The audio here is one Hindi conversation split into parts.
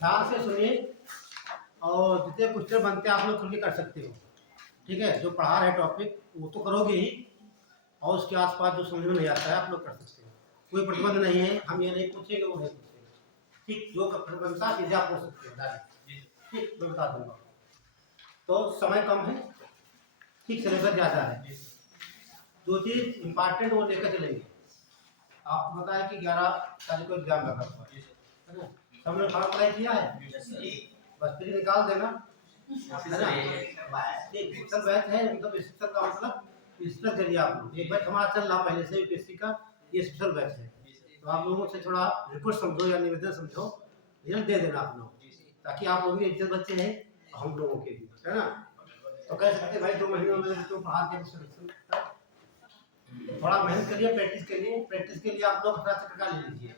ध्यान से सुनिए और जितने क्वेश्चन बनते हैं आप लोग खुल के कर सकते हो। ठीक है, जो पढ़ा रहे टॉपिक वो तो करोगे ही, और उसके आसपास जो समझ में नहीं आता है आप लोग कर सकते हो। कोई प्रतिबंध नहीं है, हम ये नहीं पूछेंगे वो नहीं पूछेंगे। ठीक, जो प्रतिबंधता सीधे आप पूछ सकते हो डायरेक्ट। ठीक, मैं बता दूंगा। तो समय कम है, ठीक, सिलेबस ज़्यादा है। दो चीज़ इम्पॉर्टेंट वो लेकर चलेंगे। आपको पता है कि 11 तारीख को एग्जाम लगा हुआ है ना? सबने फॉर्म अप्लाई किया है, बस फिर निकाल देना है ना। ठीक, सब बैच है, मतलब स्पेशल का मतलब स्पेशल करिए आप लोग। एक बैच हमारा चल रहा पहले से यूपीएससी का, ये स्पेशल बैच है। तो आप लोगों से थोड़ा रिक्वेस्ट समझो या निवेदन समझो, रिजल्ट दे देना आप लोग, ताकि आप लोग भी इज्जत बच्चे हैं हम लोगों के भी, है ना। तो कह सकते भाई 2 महीनों में तो पढ़ा के थोड़ा मेहनत करिए, प्रैक्टिस करिए। प्रैक्टिस के लिए आप लोग 18 का ले लीजिए,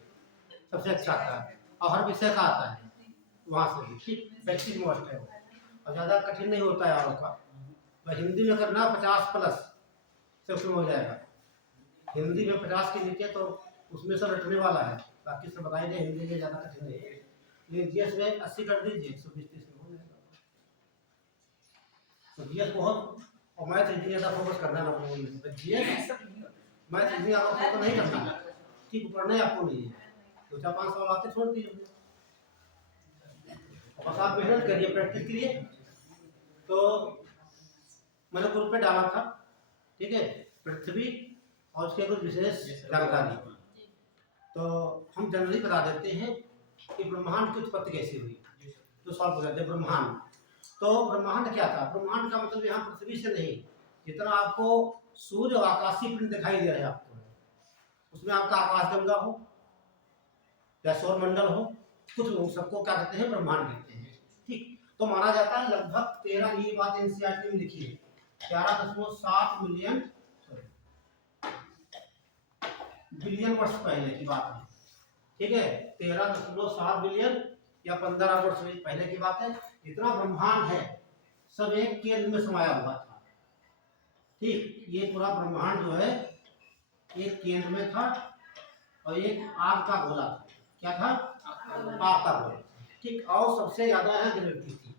सबसे अच्छा आता है और हर विषय का आता है वहाँ से भी। ठीक, प्रैक्टिस मस्ट है वो, और ज़्यादा कठिन नहीं होता है यारों का। तो हिंदी में करना 50 प्लस सब शुरू हो जाएगा। हिंदी में 50 के नीचे तो उसमें सब रटने वाला है, बाकी सब बताएंगे। हिंदी में ज़्यादा कठिन नहीं है, लेकिन जीएस में 80 कर दीजिए, 120-30 में हो जाएगा। तो जीएस बहुत, और मैथ इंजीनियर का फोकस करना ना पड़ेगा। जीएस मैथ इंजीनियर का फोकस नहीं करना है, ठीक, पढ़ना ही आपको नहीं है। 2-4-5 सवाल आते छोड़ दीजिए, बस आप मेहनत करिए, प्रैक्टिस करिए। तो मैंने ग्रुप पे डाला था, ठीक है, पृथ्वी और उसके कुछ विशेष जानकारी। तो हम जनरली बता देते हैं कि ब्रह्मांड की उत्पत्ति कैसे हुई, जो सॉल्व हो जाते हैं। ब्रह्मांड, तो ब्रह्मांड क्या था? ब्रह्मांड का मतलब यहाँ पृथ्वी से नहीं, जितना आपको सूर्य और आकाशीय पिंड दिखाई दे रहे हैं आपको, उसमें आपका आकाशगंगा हो या सौरमंडल हो, कुछ लोग सबको क्या कहते हैं? ब्रह्मांड कहते हैं। ठीक, तो माना जाता है लगभग 13, ये बात एनसीईआरटी में लिखी है, 11.7 मिलियन बिलियन वर्ष पहले की बात है। ठीक है, 13.7 बिलियन या 15 वर्ष पहले की बात है। जितना ब्रह्मांड है सब एक केंद्र में समाया हुआ था। ठीक, ये पूरा ब्रह्मांड जो है एक केंद्र में था और एक आग का गोला था। क्या था? आग का गोला। ठीक, और सबसे ज्यादा यहाँ ग्रेविटी थी,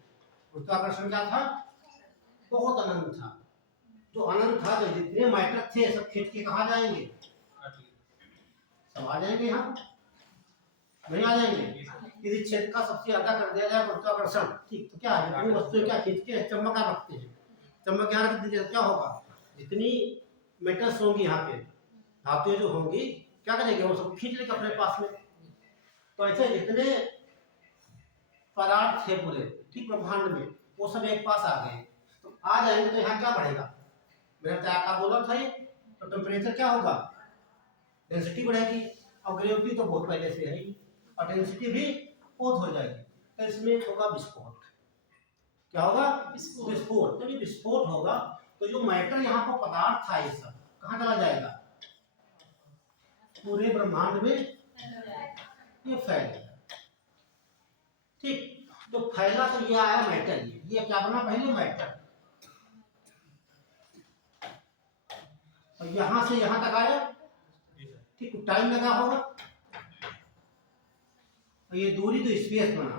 गुरुत्वाकर्षण क्या था? बहुत अनंत था। जो अनंत था, जो जितने मैटर थे सब खींच के कहाँ जाएंगे? सब आ जाएंगे, यहाँ नहीं आ जाएंगे। यदि क्षेत्र का सबसे ज्यादा कर दिया जाए गुरुत्वाकर्षण, ठीक, तो क्या है? जितनी वस्तुएं क्या खींच के चमका रखते हैं, चमक यहाँ रख दीजिए, क्या होगा? जितनी मेटल्स होंगी यहाँ पे, धातुएं जो होंगी, क्या करेंगे? वो सब खींच लेंगे अपने पास में। तो ऐसे जितने पदार्थ थे पूरे, ठीक, ब्रह्मांड में, वो सब एक पास आ गए। तो आ जाएंगे तो यहाँ क्या बढ़ेगा? मेरा त्याग का बोला था ये, तो टेम्परेचर क्या होगा? डेंसिटी बढ़ेगी, और ग्रेविटी तो बहुत पहले से है ही, और डेंसिटी भी बहुत हो जाएगी। तो इसमें होगा विस्फोट। क्या होगा? विस्फोट। तो ये विस्फोट होगा तो जो मैटर यहाँ पर पदार्थ था, ये सब कहाँ चला जाएगा? पूरे ब्रह्मांड में ये फैल गया। ठीक, तो फैला तो ये आया मैटर, ये क्या बना? पहले मैटर, और यहां से यहां तक आया। ठीक, टाइम लगा होगा, और ये दूरी तो स्पेस बना।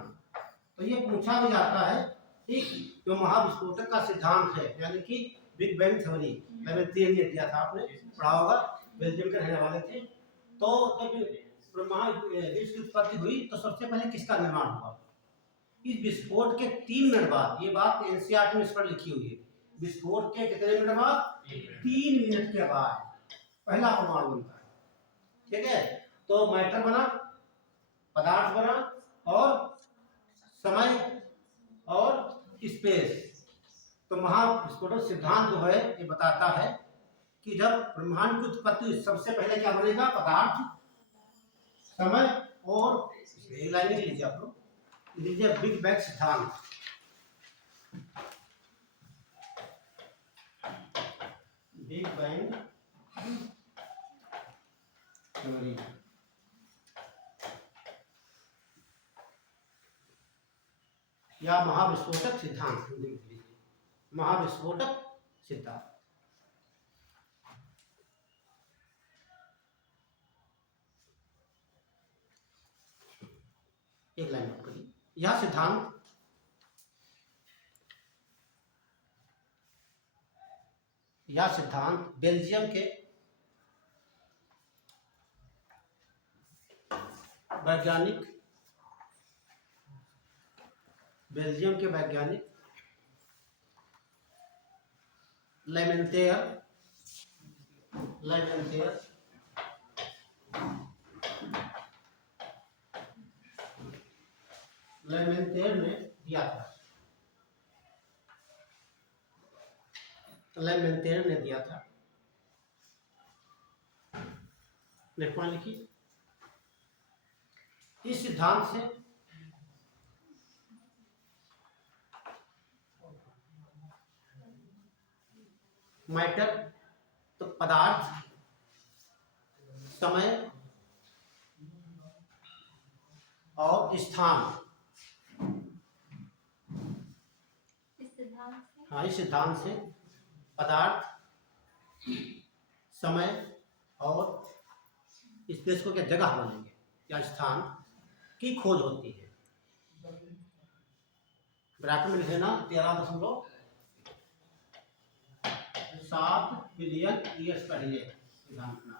तो ये पूछा भी जाता है, ठीक, जो महाविस्फोटक का सिद्धांत है, यानी कि बिग बैंग थ्योरी, मैंने 3 ये दिया था, आपने पढ़ा होगा, बेल्जियम के रहने वाले थे। तो जब ब्रह्मांड विश्व की उत्पत्ति हुई तो सबसे पहले किसका निर्माण हुआ? इस विस्फोट के 3 मिनट बाद, ये बात एनसीईआरटी में इस पर लिखी हुई है, विस्फोट के कितने मिनट बाद? 3 मिनट के बाद पहला परमाणु बनता है। ठीक है, तो मैटर बना, पदार्थ बना, और समय और स्पेस। तो महाविस्फोटक सिद्धांत जो है ये बताता है कि जब ब्रह्मांड की उत्पत्ति हुई, सबसे पहले क्या बनेगा? पदार्थ, समय और लाइनिंग लीजिए आप लोग, लीजिए बिग बैंग सिद्धांत। बिग बैंग थ्योरी, या महाविस्फोटक सिद्धांत, महाविस्फोटक सिद्धांत। एक लाइन नोट करिए। यह सिद्धांत बेल्जियम के वैज्ञानिक लेमेंतेयर ने दिया था। लेमेंतेयर ने दिया था। लिखवा लिखिए। इस सिद्धांत से मैटर तो पदार्थ, समय और स्थान, इस सिद्धांत से पदार्थ, समय और स्पेस को क्या जगह बोलेंगे या स्थान की खोज होती है। ब्रैकेट में लिख लेना 13.7 बिलियन ईयर्स पहले सिद्धांत ना।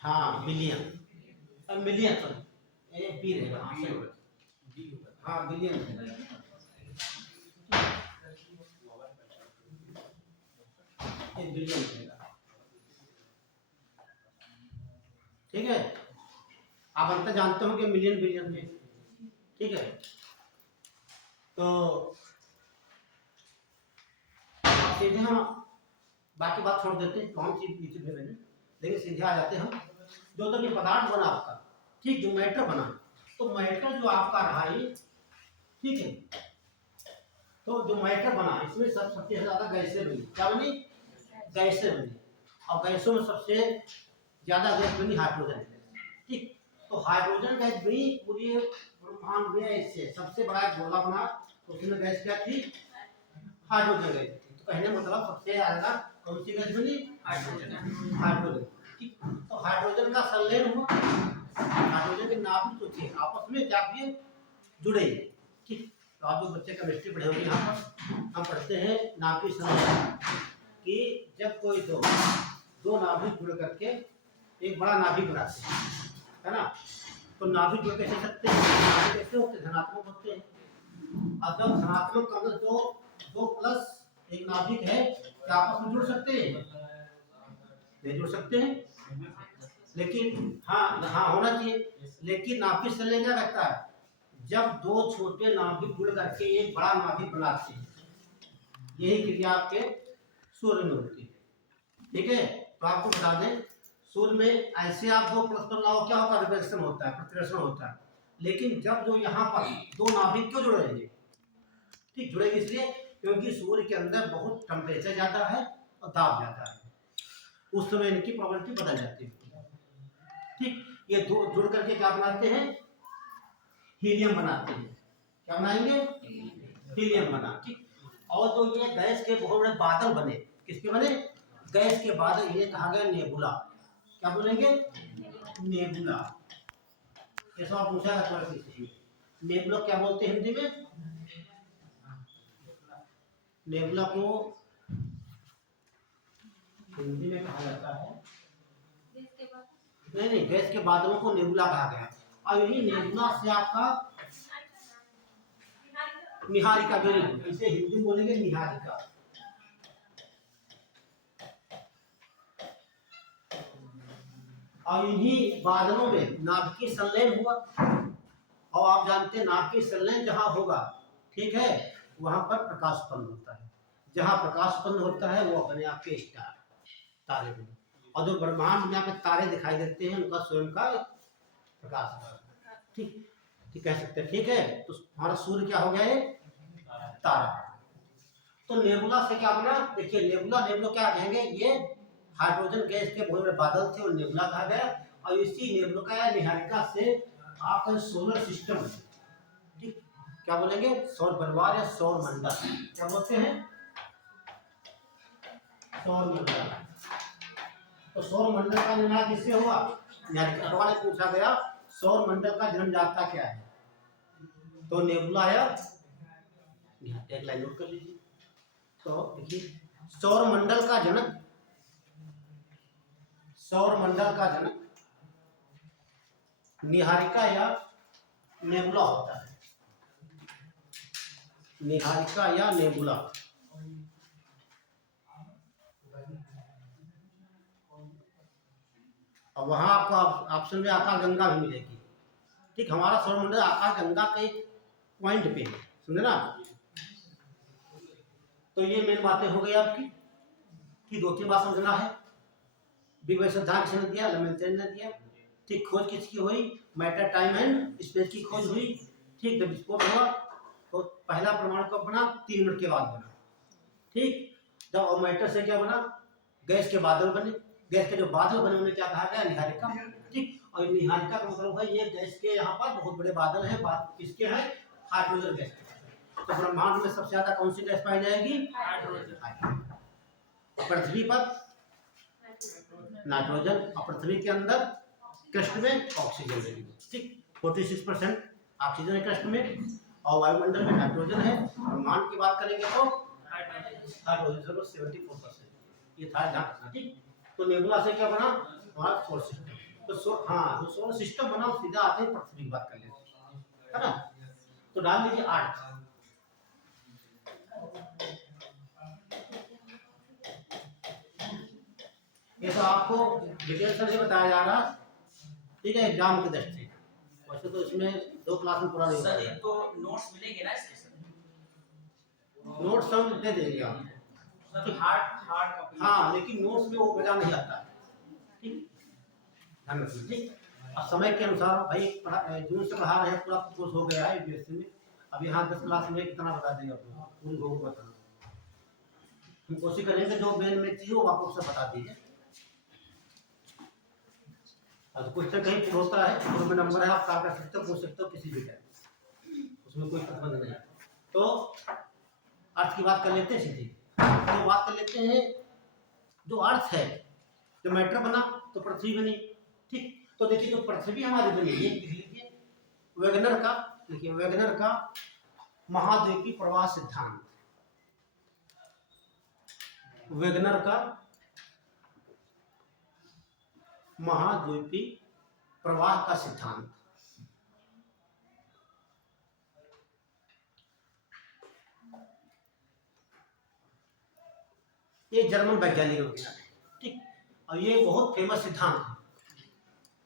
हाँ billion, million sorry, A B रहेगा। हाँ बिलियन बिलियन रहेगा। ठीक है, आप अंतर जानते हो कि मिलियन बिलियन में। ठीक है, तो सीधे हम बाकी बात छोड़ देते हैं, कौन सी पीछे भेजेंगे, लेकिन सीधे आ जाते हैं हम जो तक ये पदार्थ बना आपका, ठीक, जो मैटर बना, तो मैटर जो आपका रहा ये, ठीक है, तो जो मैटर बना इसमें सबसे ज्यादा गैसें बनी। क्या बनी? गैसें बनी। और गैसों में सबसे ज्यादा गैस बनी हाइड्रोजन। ठीक, तो हाइड्रोजन गैस बनी पूरी ब्रह्मांड में। इससे सबसे बड़ा एक गोला बना, तो उसमें गैस क्या थी? Hydrogen gas. तो कहने मतलब सबसे ज्यादा कौन सी गैस बनी? हाइड्रोजन। ठीक, तो हाइड्रोजन का संलयन हुआ, हाइड्रोजन के नाभिक जो थे आपस में क्या किए? जुड़े। ठीक, तो आप जो बच्चे केमिस्ट्री पढ़े होंगे यहाँ पर हम पढ़ते हैं नाभिक संलयन कि जब कोई दो नाभिक जुड़ करके एक बड़ा नाभिक बनाते हैं, है ना, तो नाभिक जुड़ कैसे सकते हैं? नाभिक कैसे होते? धनात्मक होते हैं। अब जब धनात्मक का दो प्लस एक नाभिक है, क्या आपस में जुड़ सकते हैं? नहीं जुड़ सकते हैं, लेकिन हाँ होना चाहिए। लेकिन नाभिक संलयन क्या कहता है? जब दो छोटे नाभिक जुड़ करके एक बड़ा नाभिक बनाते हैं, यही क्रिया आपके सूर्य में होती है। ठीक है, तो आपको बता दें सूर्य में ऐसे आप दो परस्पर लाओ, क्या होता है? रिपल्सन होता है, प्रतिकर्षण होता है। लेकिन जब जो यहाँ पर दो नाभिक क्यों जुड़ेंगे? ठीक, जुड़ेंगे इसलिए क्योंकि सूर्य के अंदर बहुत टेम्परेचर ज्यादा है और दाब ज्यादा है, उस समय इनकी प्रोबेबिलिटी बदल जाती है। ठीक, ये दो जुड़ करके क्या बनाते हैं? हीलियम बनाते हैं। क्या बनाएंगे? हीलियम बना। ठीक, और जो ये गैस के बहुत बड़े बादल बने, किसके बने? गैस के बादल, ये कहा गया नेबुला। क्या बोलेंगे? नेबुला। ये सवाल पूछा जाता है, नेबुला क्या बोलते हैं हिंदी में? नेबुला को हिंदी में कहा जाता है, नहीं, गैस के बादलों को नेबुला कहा गया। और यही नेबुला से आपका निहारिका, जो इसे हिंदी बोलेंगे निहारिका। और इन्हीं बादलों में नाभिकीय संलयन हुआ। और आप जानते हैं नाभिकीय संलयन जहां होगा, ठीक है, वहां पर प्रकाश उत्पन्न होता है। जहां प्रकाश उत्पन्न होता है वो अपने आप के स्टार, तारे बने। और जो ब्रह्मांड में आपको तारे दिखाई देते हैं उनका स्वयं का प्रकाश है। ठीक, ठीक कह सकते हैं। ठीक है, तो हमारा सूर्य क्या हो गया? ये तारा। तो नेबुला से क्या बना? देखिए नेबुला क्या कहेंगे? ये हाइड्रोजन गैस के बहुत बड़े बादल थे और नेबुला कहा गया। और इसी नेबुला या निहारिका से आपका सोलर सिस्टम, ठीक, क्या बोलेंगे? सौर परिवार या सौर मंडल, क्या बोलते हैं? सौर मंडल। तो सौर मंडल का निर्माण किससे हुआ? सवाल पूछा गया सौर मंडल का जन्मदाता क्या है, तो नेबुला आया। एक लाइन नोट कर लीजिए। तो देखिए सौर मंडल का जनक, सौर मंडल का जनक निहारिका या नेबुला होता है, निहारिका या नेबुला। और वहां आपको ऑप्शन में आकाशगंगा भी मिलेगी। ठीक, हमारा सौरमंडल आकाशगंगा के एक पॉइंट पे है, समझे ना। तो ये मेन बातें हो गई आपकी कि 2-3 बात समझना है। बिग बैंग सिद्धांत किसने दिया, लेमेंटेन ने दिया। ठीक, खोज किसकी हुई, मैटर टाइम एंड स्पेस की खोज हुई। ठीक, जब विस्फोट हुआ तो पहला परमाणु कब बना, 3 मिनट के बाद बना। ठीक, जब मैटर से क्या बना, गैस के बादल बने, गैस के जो बादल बने उन्हें क्या कहा गया, निहारिका। ठीक, और निहारिका का मतलब है ये गैस के यहाँ पर बहुत बड़े बादल हैं, किसके हैं, हाइड्रोजन गैस के। तो ब्रह्मांड में सबसे ज्यादा कौन सी गैस पाई जाएगी, हाइड्रोजन। पृथ्वी पर नाइट्रोजन, और पृथ्वी के अंदर कृष्ण में ऑक्सीजन रहेगी। ठीक, 46% ऑक्सीजन है कृष्ण में, और वायुमंडल में नाइट्रोजन है। ब्रह्मांड की बात करेंगे तो हाइड्रोजन 74%। ये था ध्यान। ठीक, तो नेबुला से क्या बना, हमारा सोलर सिस्टम। तो हाँ, जो सोलर सिस्टम बना वो सीधा आते पृथ्वी की बात कर लेते है ना। तो डाल लीजिए 8। ये तो आपको डिटेल से बताया जा रहा, ठीक है, एग्जाम की दृष्टि से। वैसे तो इसमें 2 क्लास में पूरा नहीं सर, ये तो नोट्स मिलेंगे ना इसके सर? नोट्स हम दे देंगे आपको। Hard copy. हाँ, लेकिन नोट्स में वो मजा नहीं आता। ठीक, ध्यान रखिए। ठीक, अब समय के अनुसार भाई जून से पढ़ा रहे हैं, पूरा कोर्स हो गया है यूपीएससी में। अब यहाँ 10 क्लास में कितना बता देंगे आपको, पूरी लोगों को बताना। हम कोशिश करेंगे जो मेन में चीज हो आपको सब बता दीजिए। तो क्वेश्चन कहीं पूछ होता है, उसमें नंबर है, आप क्या कर सकते हो, पूछ सकते हो किसी भी टाइम, उसमें कोई प्रतिबंध नहीं। तो अर्थ की बात कर लेते हैं सीधी। तो बात कर लेते हैं जो अर्थ है, जो मैटर बना तो पृथ्वी बनी। ठीक, तो देखिए जो पृथ्वी हमारी बनी है, लिख लीजिए वेगनर का, देखिए वेगनर का महाद्वीपीय प्रवाह सिद्धांत, वेगनर का महाद्वीपीय प्रवाह का सिद्धांत। ये जर्मन वैज्ञानिक लोग हैं। ठीक, और ये बहुत फेमस सिद्धांत है।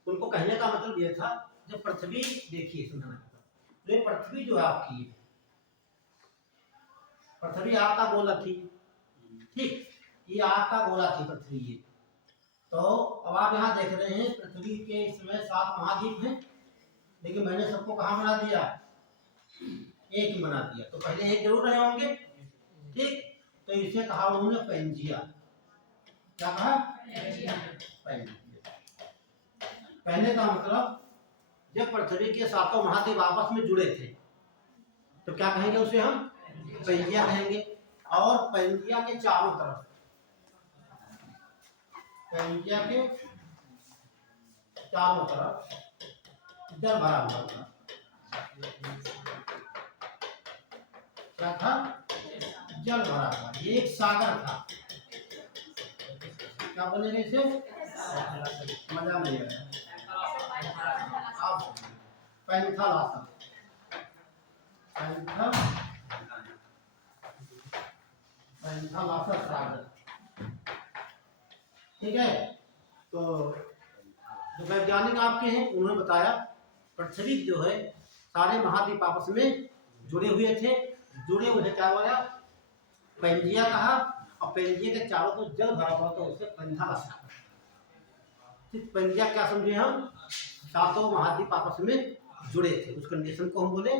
उनको कहने का मतलब ये था, जब पृथ्वी देखिए सुनना, तो ये पृथ्वी जो है आपकी, पृथ्वी आग का गोला थी। ठीक, ये आग का गोला थी पृथ्वी ये। तो अब आप यहाँ देख रहे हैं पृथ्वी के इसमें 7 महाद्वीप हैं, लेकिन मैंने सबको कहाँ बना दिया, एक ही बना दिया। तो पहले एक जरूर रहे होंगे। ठीक, तो इसे कहा उन्होंने पेंजिया। क्या कहा, पेंजिया। पहले का मतलब जब पृथ्वी के 7 महाद्वीप आपस में जुड़े थे तो क्या कहेंगे उसे हम, पेंजिया कहेंगे। और पेंजिया के चारों तरफ, पेंजिया के चारों तरफ जल भरा हुआ था। क्या था, जल भरा हुआ, ये एक सागर था। क्या बोलेंगे इसे, मजा नहीं आया। आप पैंथालासम, पैंथालासम सागर। ठीक है, तो जो वैज्ञानिक आपके हैं उन्होंने बताया पृथ्वी जो है सारे महाद्वीप आपस में जुड़े हुए थे। जुड़े हुए क्या बोला, पेंजिया कहा, और पेंजिया के चारों को जल भरा हुआ तो उसे पैंथालासम। पेंजिया क्या समझे हम, 7 महाद्वीप आपस में जुड़े थे, उस कंडीशन को हम बोले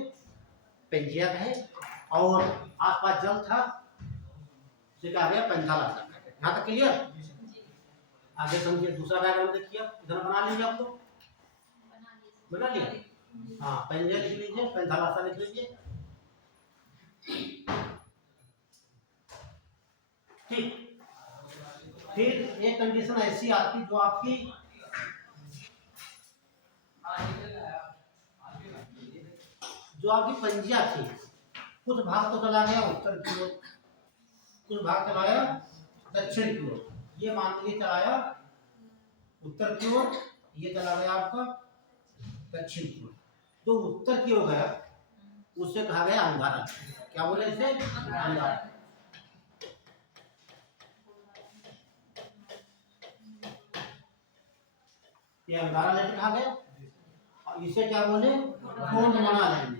पेंजिया कहे। और आसपास जल था, क्या गया पैंथालासम। यहाँ तक क्लियर, आगे समझिए। दूसरा डायग्राम देखिए, इधर बना लीजिए, आप लोग बना लिया। हाँ, पेंजिया लिख लीजिए, पैंथालासम लिख लीजिए। ठीक, फिर एक कंडीशन ऐसी आती जो आपकी जो आपकी पंजिया थी, कुछ भाग तो चला गया उत्तर की ओर, कुछ भाग चला गया दक्षिण की ओर। ये मान लीजिए चलाया उत्तर की ओर, ये चला गया आपका दक्षिण की ओर। जो उत्तर की ओर गया उसे कहा गया अंगारा। क्या बोले इसे? अंगारा। ये अंगारा लैंड कहा गया। और इसे क्या बोले? गोंडवाना लैंड।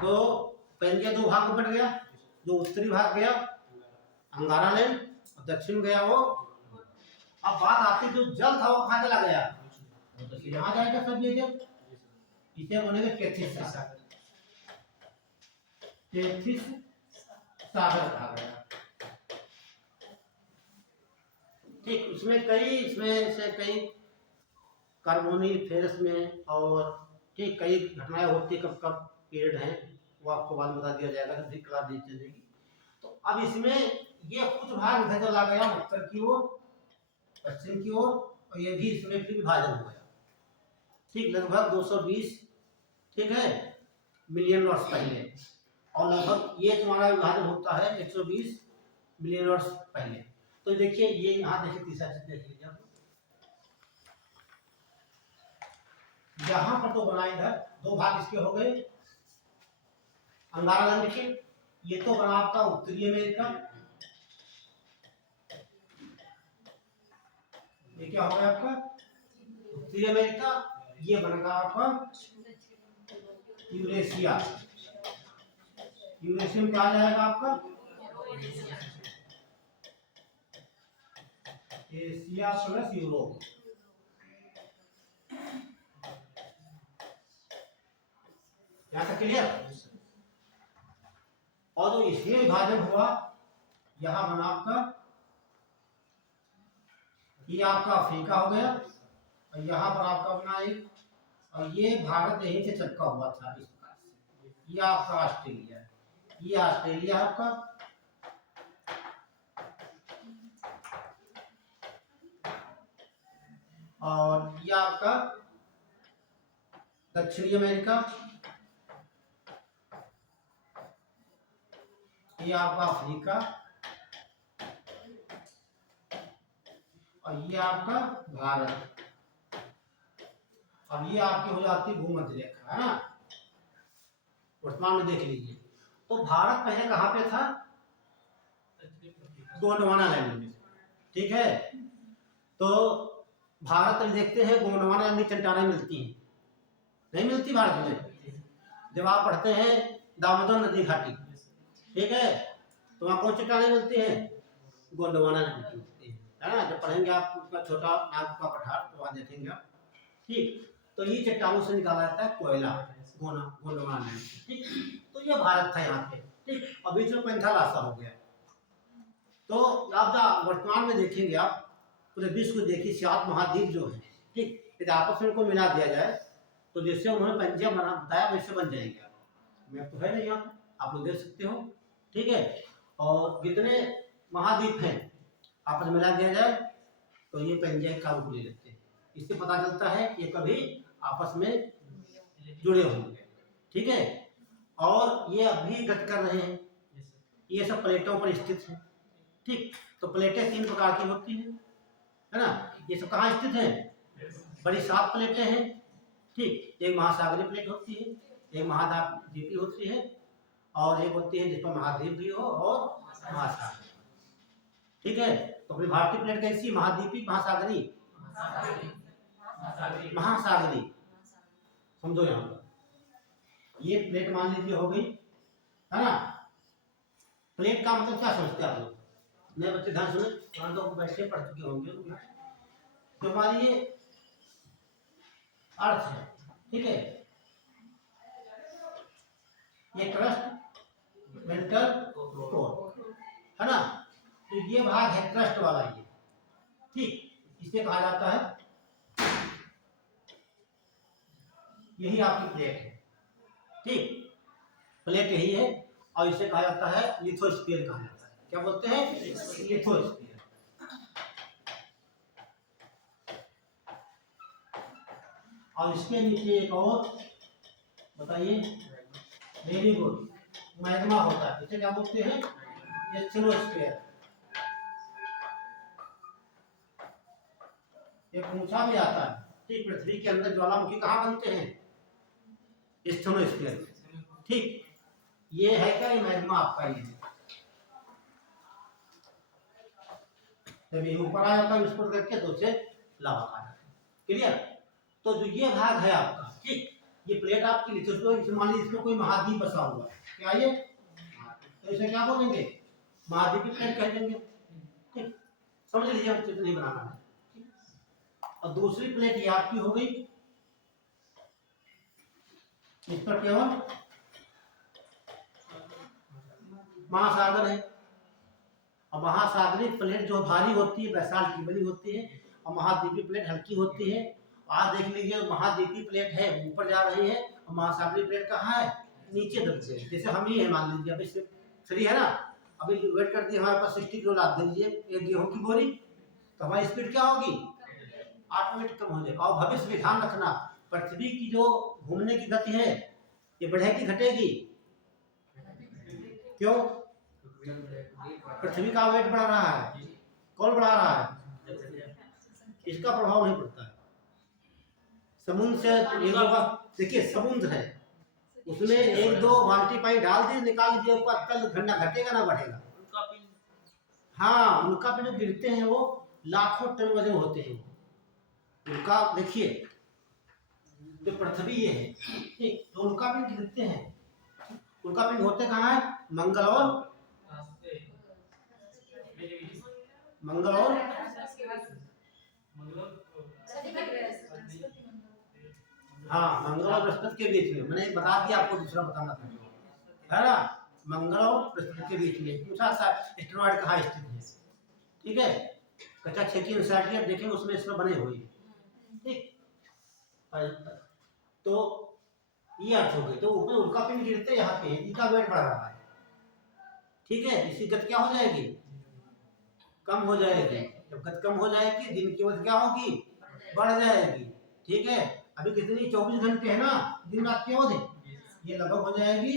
तो पंजिया दो भाग में बट गया। जो उत्तरी भाग गया अंगारा लैंड और दक्षिण गया वो। अब बात आती जो जल था वो कहाँ चला गया? तो यहाँ जाएगा सब ये जल। इसे बोलेंगे तेथिस सागर। तेथिस सागर कहा गया। ठीक, इसमें से कई कार्बोनिफेरस में और ठीक कई घटनाएं होती, कब कब पीरियड हैं वो आपको बाद में बता दिया जाएगा, तो भी क्लास दी चलेगी। तो अब इसमें ये कुछ भाग इधर चला गया उत्तर की ओर, पश्चिम की ओर, और ये भी इसमें फिर विभाजन हो गया। ठीक, लगभग 220 ठीक है मिलियन वर्ष पहले, और लगभग ये तुम्हारा विभाजन होता है 120 मिलियन वर्ष पहले। तो देखिए ये यहाँ देखिए तीसरा चीज देख लीजिए आप। यहाँ पर तो बना इधर दो भाग इसके हो गए अंगारा लैंड के। ये तो बना आपका उत्तरी अमेरिका, ये क्या हो गया आपका उत्तरी अमेरिका। ये बनेगा आपका यूरेशिया। यूरेशिया में क्या आ जाएगा आपका? Asia plus Europe. यहाँ तक क्लियर? और जो इसमें विभाजन हुआ यहाँ बना आपका, ये आपका अफ्रीका हो गया, और यहाँ पर आपका बना एक, और ये भारत यहीं से चपका हुआ था इस प्रकार से। ये आपका ऑस्ट्रेलिया है, ये ऑस्ट्रेलिया आपका, और ये आपका दक्षिणी अमेरिका, ये आपका अफ्रीका, और ये आपका भारत। अब ये आपकी हो जाती है भूमध्य रेखा, है ना। वर्तमान में देख लीजिए, तो भारत पहले कहाँ पे था? गोंडवाना लैंड में, ठीक है। तो भारत में देखते हैं गोंडवाना लैंड की चट्टानें मिलती हैं, नहीं मिलती भारत में? जब आप पढ़ते हैं दामोदर नदी घाटी, ठीक है, तो वहाँ कौन चट्टानें मिलती हैं? गोंडवाना लैंड की मिलती है ना। जब पढ़ेंगे आप उसका छोटा नाग का पठार तो वहाँ देखेंगे आप, ठीक। तो ये चट्टानों से निकाला जाता है कोयला, गोंडवाना लैंड, ठीक। तो ये भारत था यहाँ पे, ठीक। और बीच में पेंथालासा हो गया। तो आप वर्तमान में देखेंगे आप पूरे विश्व को देखिए, 7 महाद्वीप जो है, ठीक, यदि आपस में इनको मिला दिया जाए तो जैसे उन्होंने पंजिया बना बताया वैसे बन जाएगा। मैं तो है नहीं यहाँ, आप लोग देख सकते हो, ठीक है। और कितने महाद्वीप हैं आपस में मिला दिया जाए तो ये पंजिया का रूप ले लेते हैं। इससे पता चलता है कि ये कभी आपस में जुड़े होंगे, ठीक है। और ये अभी गति कर रहे हैं, ये सब प्लेटों पर स्थित है, ठीक। तो प्लेटें 3 प्रकार की होती हैं, है ना। ये सब कहाँ स्थित है? बड़ी 7 प्लेटें हैं, ठीक। एक महासागरीय प्लेट होती है, एक महाद्वीपी होती है, और एक होती है जिस पर महाद्वीप भी हो और महासागर, ठीक है। तो अपनी भारतीय प्लेट कैसी? महाद्वीपी, महासागरी? महासागरी, समझो यहाँ पर। ये प्लेट मान लीजिए हो गई, है ना। प्लेट का मतलब क्या समझते हैं आप लोग? नए बच्चे ध्यान सुने, पुराने तो बैठे पढ़ चुके होंगे। तो हमारी ये अर्थ है, ठीक है। ये क्रस्ट, मेंटल, कोर, है ना। तो ये भाग है क्रस्ट वाला, ये, ठीक। इसे कहा जाता है, यही आपकी प्लेट है, ठीक। प्लेट यही है, और इसे कहा जाता है लिथोस्फीयर कहा जाता है। क्या बोलते हैं? लिथोस्फीयर। और इसके नीचे एक और बताइए, वेरी गुड, मैग्मा होता है। इसे क्या बोलते हैं? एस्टेनोस्फीयर। ये पूछा भी आता है कि पृथ्वी के अंदर ज्वालामुखी कहाँ बनते हैं? एस्टेनोस्फीयर। ठीक, ये है क्या? ये मैग्मा आपका ये है। जब ये ऊपर आ जाता है विस्फोट करके तो उसे लावा आ जाता है। क्लियर? तो जो ये भाग है आपका, ठीक, ये प्लेट आपकी लिथोस्फीयर, मान लीजिए इसमें कोई महाद्वीप बसा हुआ है, क्या ये? तो इसे क्या बोलेंगे? महाद्वीपीय प्लेट कह देंगे। ठीक, समझ लीजिए, हम चित्र नहीं बनाना है। और दूसरी प्लेट ये आपकी हो गई, इस पर केवल महासागर है। और महासागरीय प्लेट जो भारी होती है बेसाल्ट की बनी होती है, और महाद्वीपीय प्लेट हल्की होती है। आज देख लीजिए, महाद्वीपीय प्लेट है ऊपर जा रही है, और महासागरीय प्लेट कहाँ है? नीचे दबे है। जैसे हम ही है, मान लीजिए, अभी फ्री है ना, अभी वेट कर दिए, हमारे पास 60 किलो लाद दीजिए एक गेहूं की बोरी, तो हमारी स्पीड क्या होगी? ऑटोमेटिक कम हो जाएगा। और भविष्य में ध्यान रखना, पृथ्वी की जो घूमने की गति है, ये बढ़ेगी घटेगी? क्यों? पृथ्वी का वेट बढ़ा रहा है, कौन बढ़ा रहा है? इसका प्रभाव नहीं पड़ता है। समुद्र से देखिए, समुद्र है, उसमें एक दो बाल्टी पानी डाल दी, निकाल लीजिए, उसका तल ठंडा घटेगा ना बढ़ेगा? हाँ, उनका पे जो गिरते हैं वो लाखों टन वजन होते हैं उनका। देखिए, जो पृथ्वी ये है, ठीक, तो उनका पिंड गिरते हैं, उनका पिंड होते कहाँ है? मंगल और हाँ, मंगल और बृहस्पति के बीच में। मैंने बता दिया आपको, दूसरा बताना था, है ना? मंगल और बृहस्पति के बीच में पूछा था एस्टेरॉयड कहाँ स्थित है। ठीक है, कक्षा 6 की एनसीईआरटी आप देखेंगे, उसमें इसमें बने हुए। ठीक, तो ये अर्थ हो गई। तो ऊपर उल्का पिंड गिरते यहाँ पे, इनका वेट बढ़ रहा है। ठीक है, इसकी गति क्या हो जाएगी? कम हो जाएगी। जब गति कम हो जाएगी, दिन की अवधि क्या होगी? बढ़ जाएगी। ठीक है, अभी कितनी 24 घंटे है ना दिन रात की अवधि, ये लगभग हो जाएगी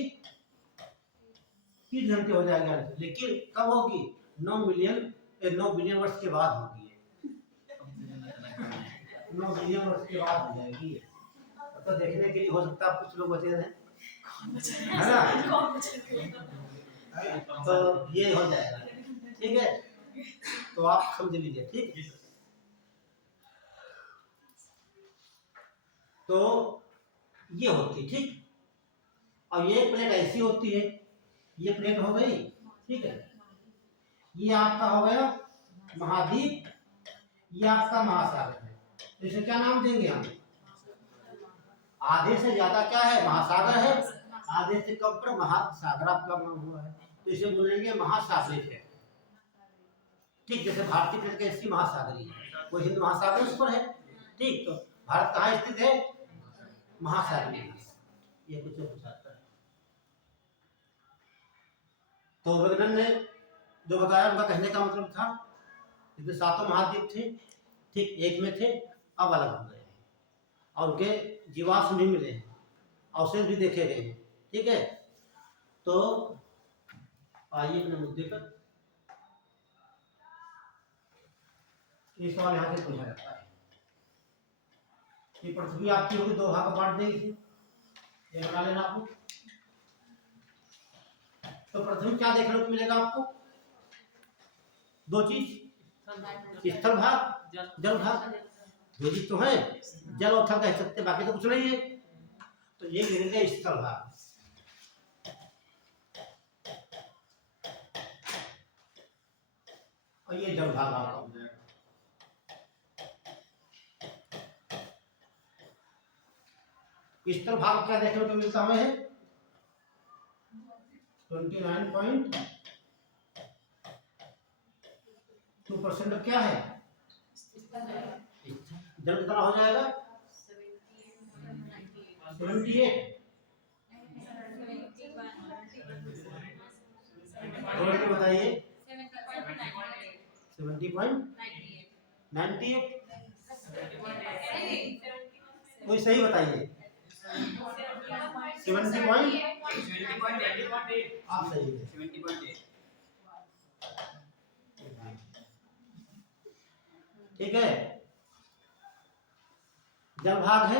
30 घंटे हो जाएगा। लेकिन कब होगी? 9 बिलियन वर्ष के बाद होगी। 9 बिलियन वर्ष के बाद हो जाएगी। तो देखने के लिए हो सकता है कुछ लोग बचे रहे, है ना? तो ये हो जाएगा। ठीक है, तो आप समझ लीजिए। ठीक, तो ये होती, ठीक। और ये प्लेट ऐसी होती है, ये प्लेट हो गई, ठीक है, ये आपका हो गया महाद्वीप, ये आपका महासागर है। तो इसे क्या नाम देंगे हम? आधे से ज्यादा क्या है? महासागर है, आधे से कम पर महासागर आपका नाम हुआ है, तो इसे बोलेंगे महासागरीय प्लेट। ठीक, जैसे भारतीय प्लेट कैसी महासागरीय है, वो हिंद महासागर उस पर है। ठीक, तो भारत कहाँ स्थित है? महासागरीय। ये कुछ पूछाता है। तो विज्ञान ने जो बताया, उनका कहने का मतलब था, जैसे 7 महाद्वीप थे, ठीक, एक में थे, अब अलग हो गए, और उनके जीवाश्म भी मिले हैं, अवशेष भी देखे गए हैं। ठीक है, तो आइए अपने मुद्दे पर। ये सवाल यहाँ से पूछा जाता है कि पृथ्वी आपकी होगी, 2 भाग बांट देंगे, ये बता लेना आपको। तो पृथ्वी क्या देखने को मिलेगा आपको? 2 चीज, स्थल भाग, जल भाग। दो चीज तो है, जल और थल कह सकते, बाकी तो कुछ नहीं है। तो ये गिरेगा स्थल भाग, और ये जल भाग आपका हो जाएगा। स्थल भाग क्या देखने को मिलता है? 29.2% क्या है? जल कितना हो जाएगा? 78। बताइए। 70.98। कोई सही बताइए। 70 पॉइंट 70.8 आप सही है। 70.8 ठीक है, जल भाग है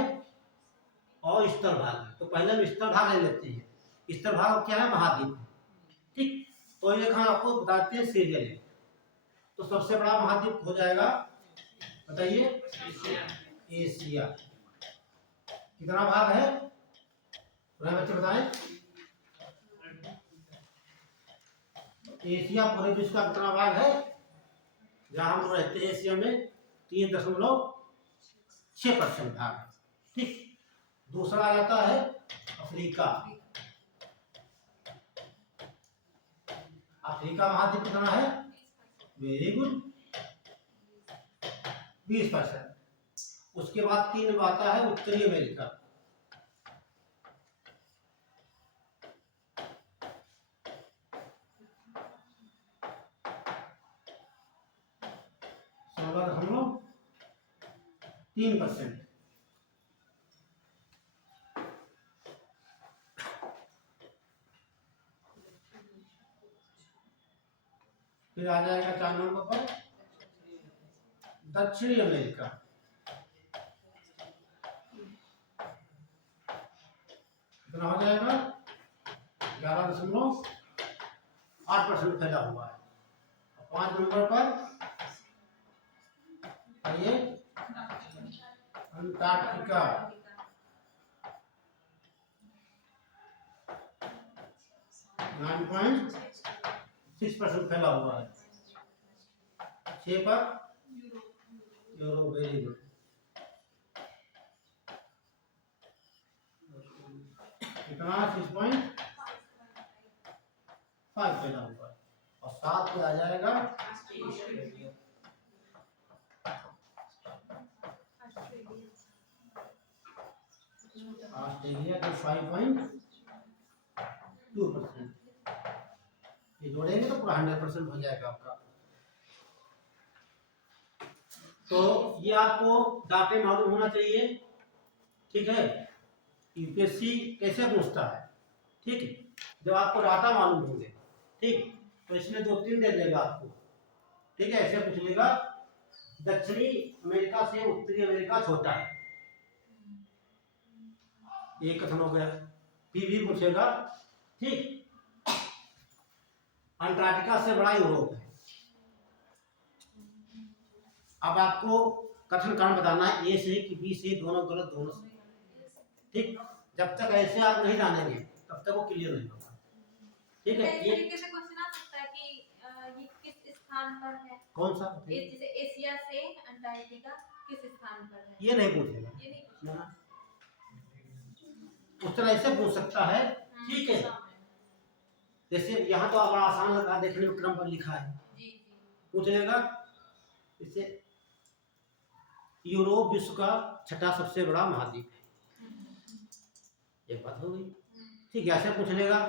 और स्तर भाग है, तो पहले हम स्तर भाग ले लेते हैं। स्तर भाग क्या है? महाद्वीप। ठीक, तो ये हम आपको बताते हैं सीरियल। तो सबसे बड़ा महाद्वीप हो जाएगा, बताइए, एशिया। कितना भाग है पूरे बच्चे बताएं? एशिया पूरे विश्व का कितना भाग है? जहां हम रहते हैं एशिया में 3.6% भाग है। ठीक, दूसरा आ जाता है अफ्रीका। अफ्रीका महाद्वीप कितना है? Very good, 20%। उसके बाद 3 में आता है उत्तरी अमेरिका। हम लोग 3%। फिर आ जाएगा 4 नंबर पर दक्षिणी अमेरिका। कितना हो जाएगा? 11.8% फैला हुआ है। 5 नंबर पर आइए अंटार्कटिका। 9.6% फैला हुआ है। 6 पर यूरोप। Very good. कितना? 6.5 फैला हुआ है। और 7 पे आ जाएगा ऑस्ट्रेलिया के 5.2%। ये जोड़ेंगे तो पूरा 100% हो जाएगा आपका। तो ये आपको डाटे मालूम होना चाहिए। ठीक है, यूपीएससी कैसे पूछता है। ठीक है, जब आपको डाटा मालूम होंगे, ठीक, तो इसमें 2-3 दे देगा आपको। ठीक है, ऐसे पूछ लेगा दक्षिणी अमेरिका से उत्तरी अमेरिका छोटा है, एक कथन हो गया। भी पूछेगा, ठीक, अंटार्कटिका से बड़ा यूरोप है। अब आपको कथन कारण बताना है, ए से कि बी से, दोनों गलत, दोनों सही। ठीक, जब तक ऐसे आप नहीं जानेंगे तब तक वो क्लियर नहीं होगा। ठीक है, ये तरीके से क्वेश्चन आ सकता है कि ये किस स्थान पर है? कौन सा? जैसे एशिया से अंटार्कटिका किस स्थान पर है? ये नहीं पूछेगा। ये नहीं पूछेगा। उस तरह ऐसे पूछ सकता है। ठीक है, जैसे यहाँ तो आप बड़ा आसान लगा, देखने में क्रम पर लिखा है, पूछ लेगा इससे यूरोप विश्व का 6ठा सबसे बड़ा महाद्वीप है। एक बात हो गई। ठीक है, ऐसे पूछ लेगा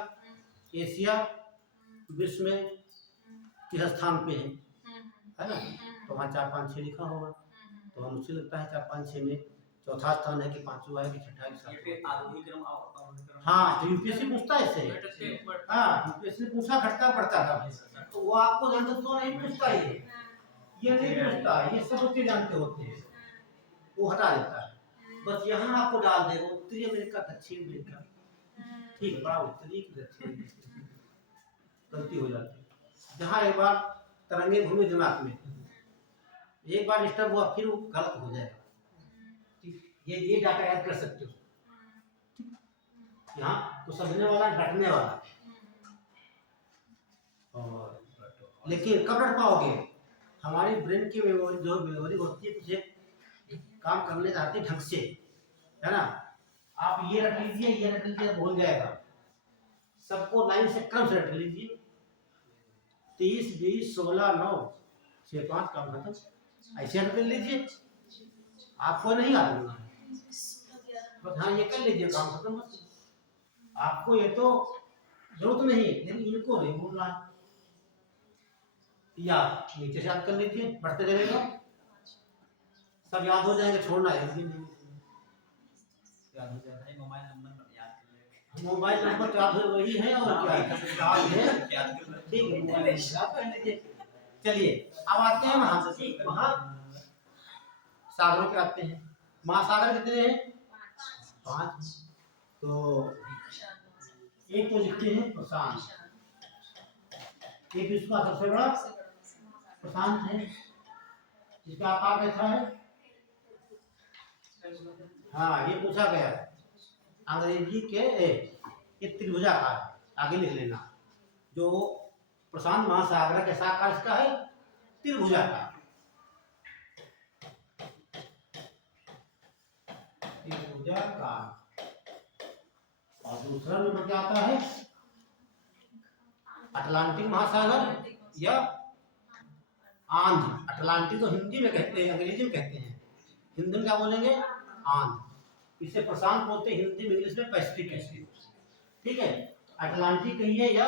एशिया विश्व में किस स्थान पे है ना? तो वहाँ 4, 5, 6 लिखा होगा। तो हम मुझे लगता है 4, 5, 6 में चौथा स्थान है कि पांचवा है कि छठा है कि सातवां। हाँ, तो यूपीएससी पूछता है इससे। हाँ, यूपीएससी पूछा घटता बढ़ता था, तो वो आपको जानते तो नहीं पूछता ये नहीं पूछता, ये सब बच्चे जानते होते हैं, वो हटा देता है। बस यहाँ आपको डाल देगा उत्तरी अमेरिका, दक्षिण अमेरिका। ठीक है, बड़ा उत्तरी दक्षिण गलती हो जाती है। जहाँ एक बार तरंगे घूमे दिमाग में, एक बार डिस्टर्ब हुआ फिर वो गलत हो जाएगा। ये डाटा याद कर सकते हो। यहाँ तो समझने वाला, डटने वाला। और लेकिन कब डट पाओगे? हमारी ब्रेन की मेमोरी, जो मेमोरी होती है, मुझे काम करने जाते ढंग से, है ना? आप ये रट लीजिए, भूल जाएगा। सबको लाइन से क्रम से रट लीजिए। 30, 20, 16, 9, 6, 5 काम खत्म। ऐसे रट लीजिए, आपको नहीं आना है, बस हाँ ये कर लीजिए, काम खत्म। बस आपको ये तो जरूरत नहीं है, लेकिन इनको नहीं भूलना है। या नीचे से याद कर लीजिए, बढ़ते जाएगा, सब याद हो जाएंगे, छोड़ना है। याद हो जाता है, मोबाइल नंबर याद कर ले। मोबाइल नंबर याद हो वही है और क्या याद है, याद कर ले। ठीक है मोबाइल नंबर याद कर लीजिए। चलिए अब आते हैं महासागरों पे आते हैं। महासागर कितने हैं? 5। तो एक तो लिखते हैं प्रशांत, एक विश्व का सबसे बड़ा प्रशांत है, जिसका आकार कैसा है? हाँ ये पूछा गया है अंग्रेजी के ये त्रिभुजाकार है, आगे लिख लेना। जो प्रशांत महासागर कैसा आकार इसका है? त्रिभुजाकार। त्रिभुजाकार। और दूसरा नंबर क्या आता है? अटलांटिक महासागर या आंध्र। अटलांटिक तो हिंदी में कहते हैं, अंग्रेजी में कहते हैं, हिंदी में क्या बोलेंगे? आंध्र। इसे प्रशांत बोलते हैं हिंदी में, इंग्लिश में पैसिफिक कहते हैं। ठीक है, अटलांटिक कहिए या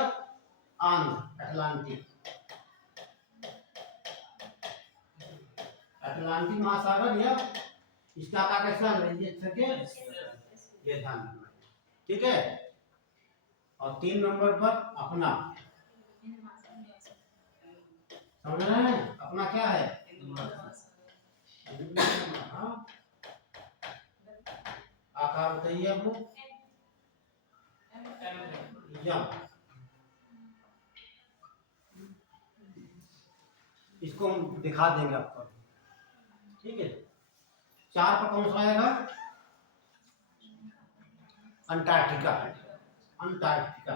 आंध्र। अटलांटिक, अटलांटिक महासागर या इसका आकार कैसा अंग्रेजी अक्षर के ये ध्यान रखना। ठीक है, और 3 नंबर पर अपना, समझ रहे हैं? अपना क्या है? हाँ। आकार बताइए आप लोग। इसको हम दिखा देंगे आपको। ठीक है, 4 पर कौन सा आएगा? अंटार्कटिका। अंटार्कटिका,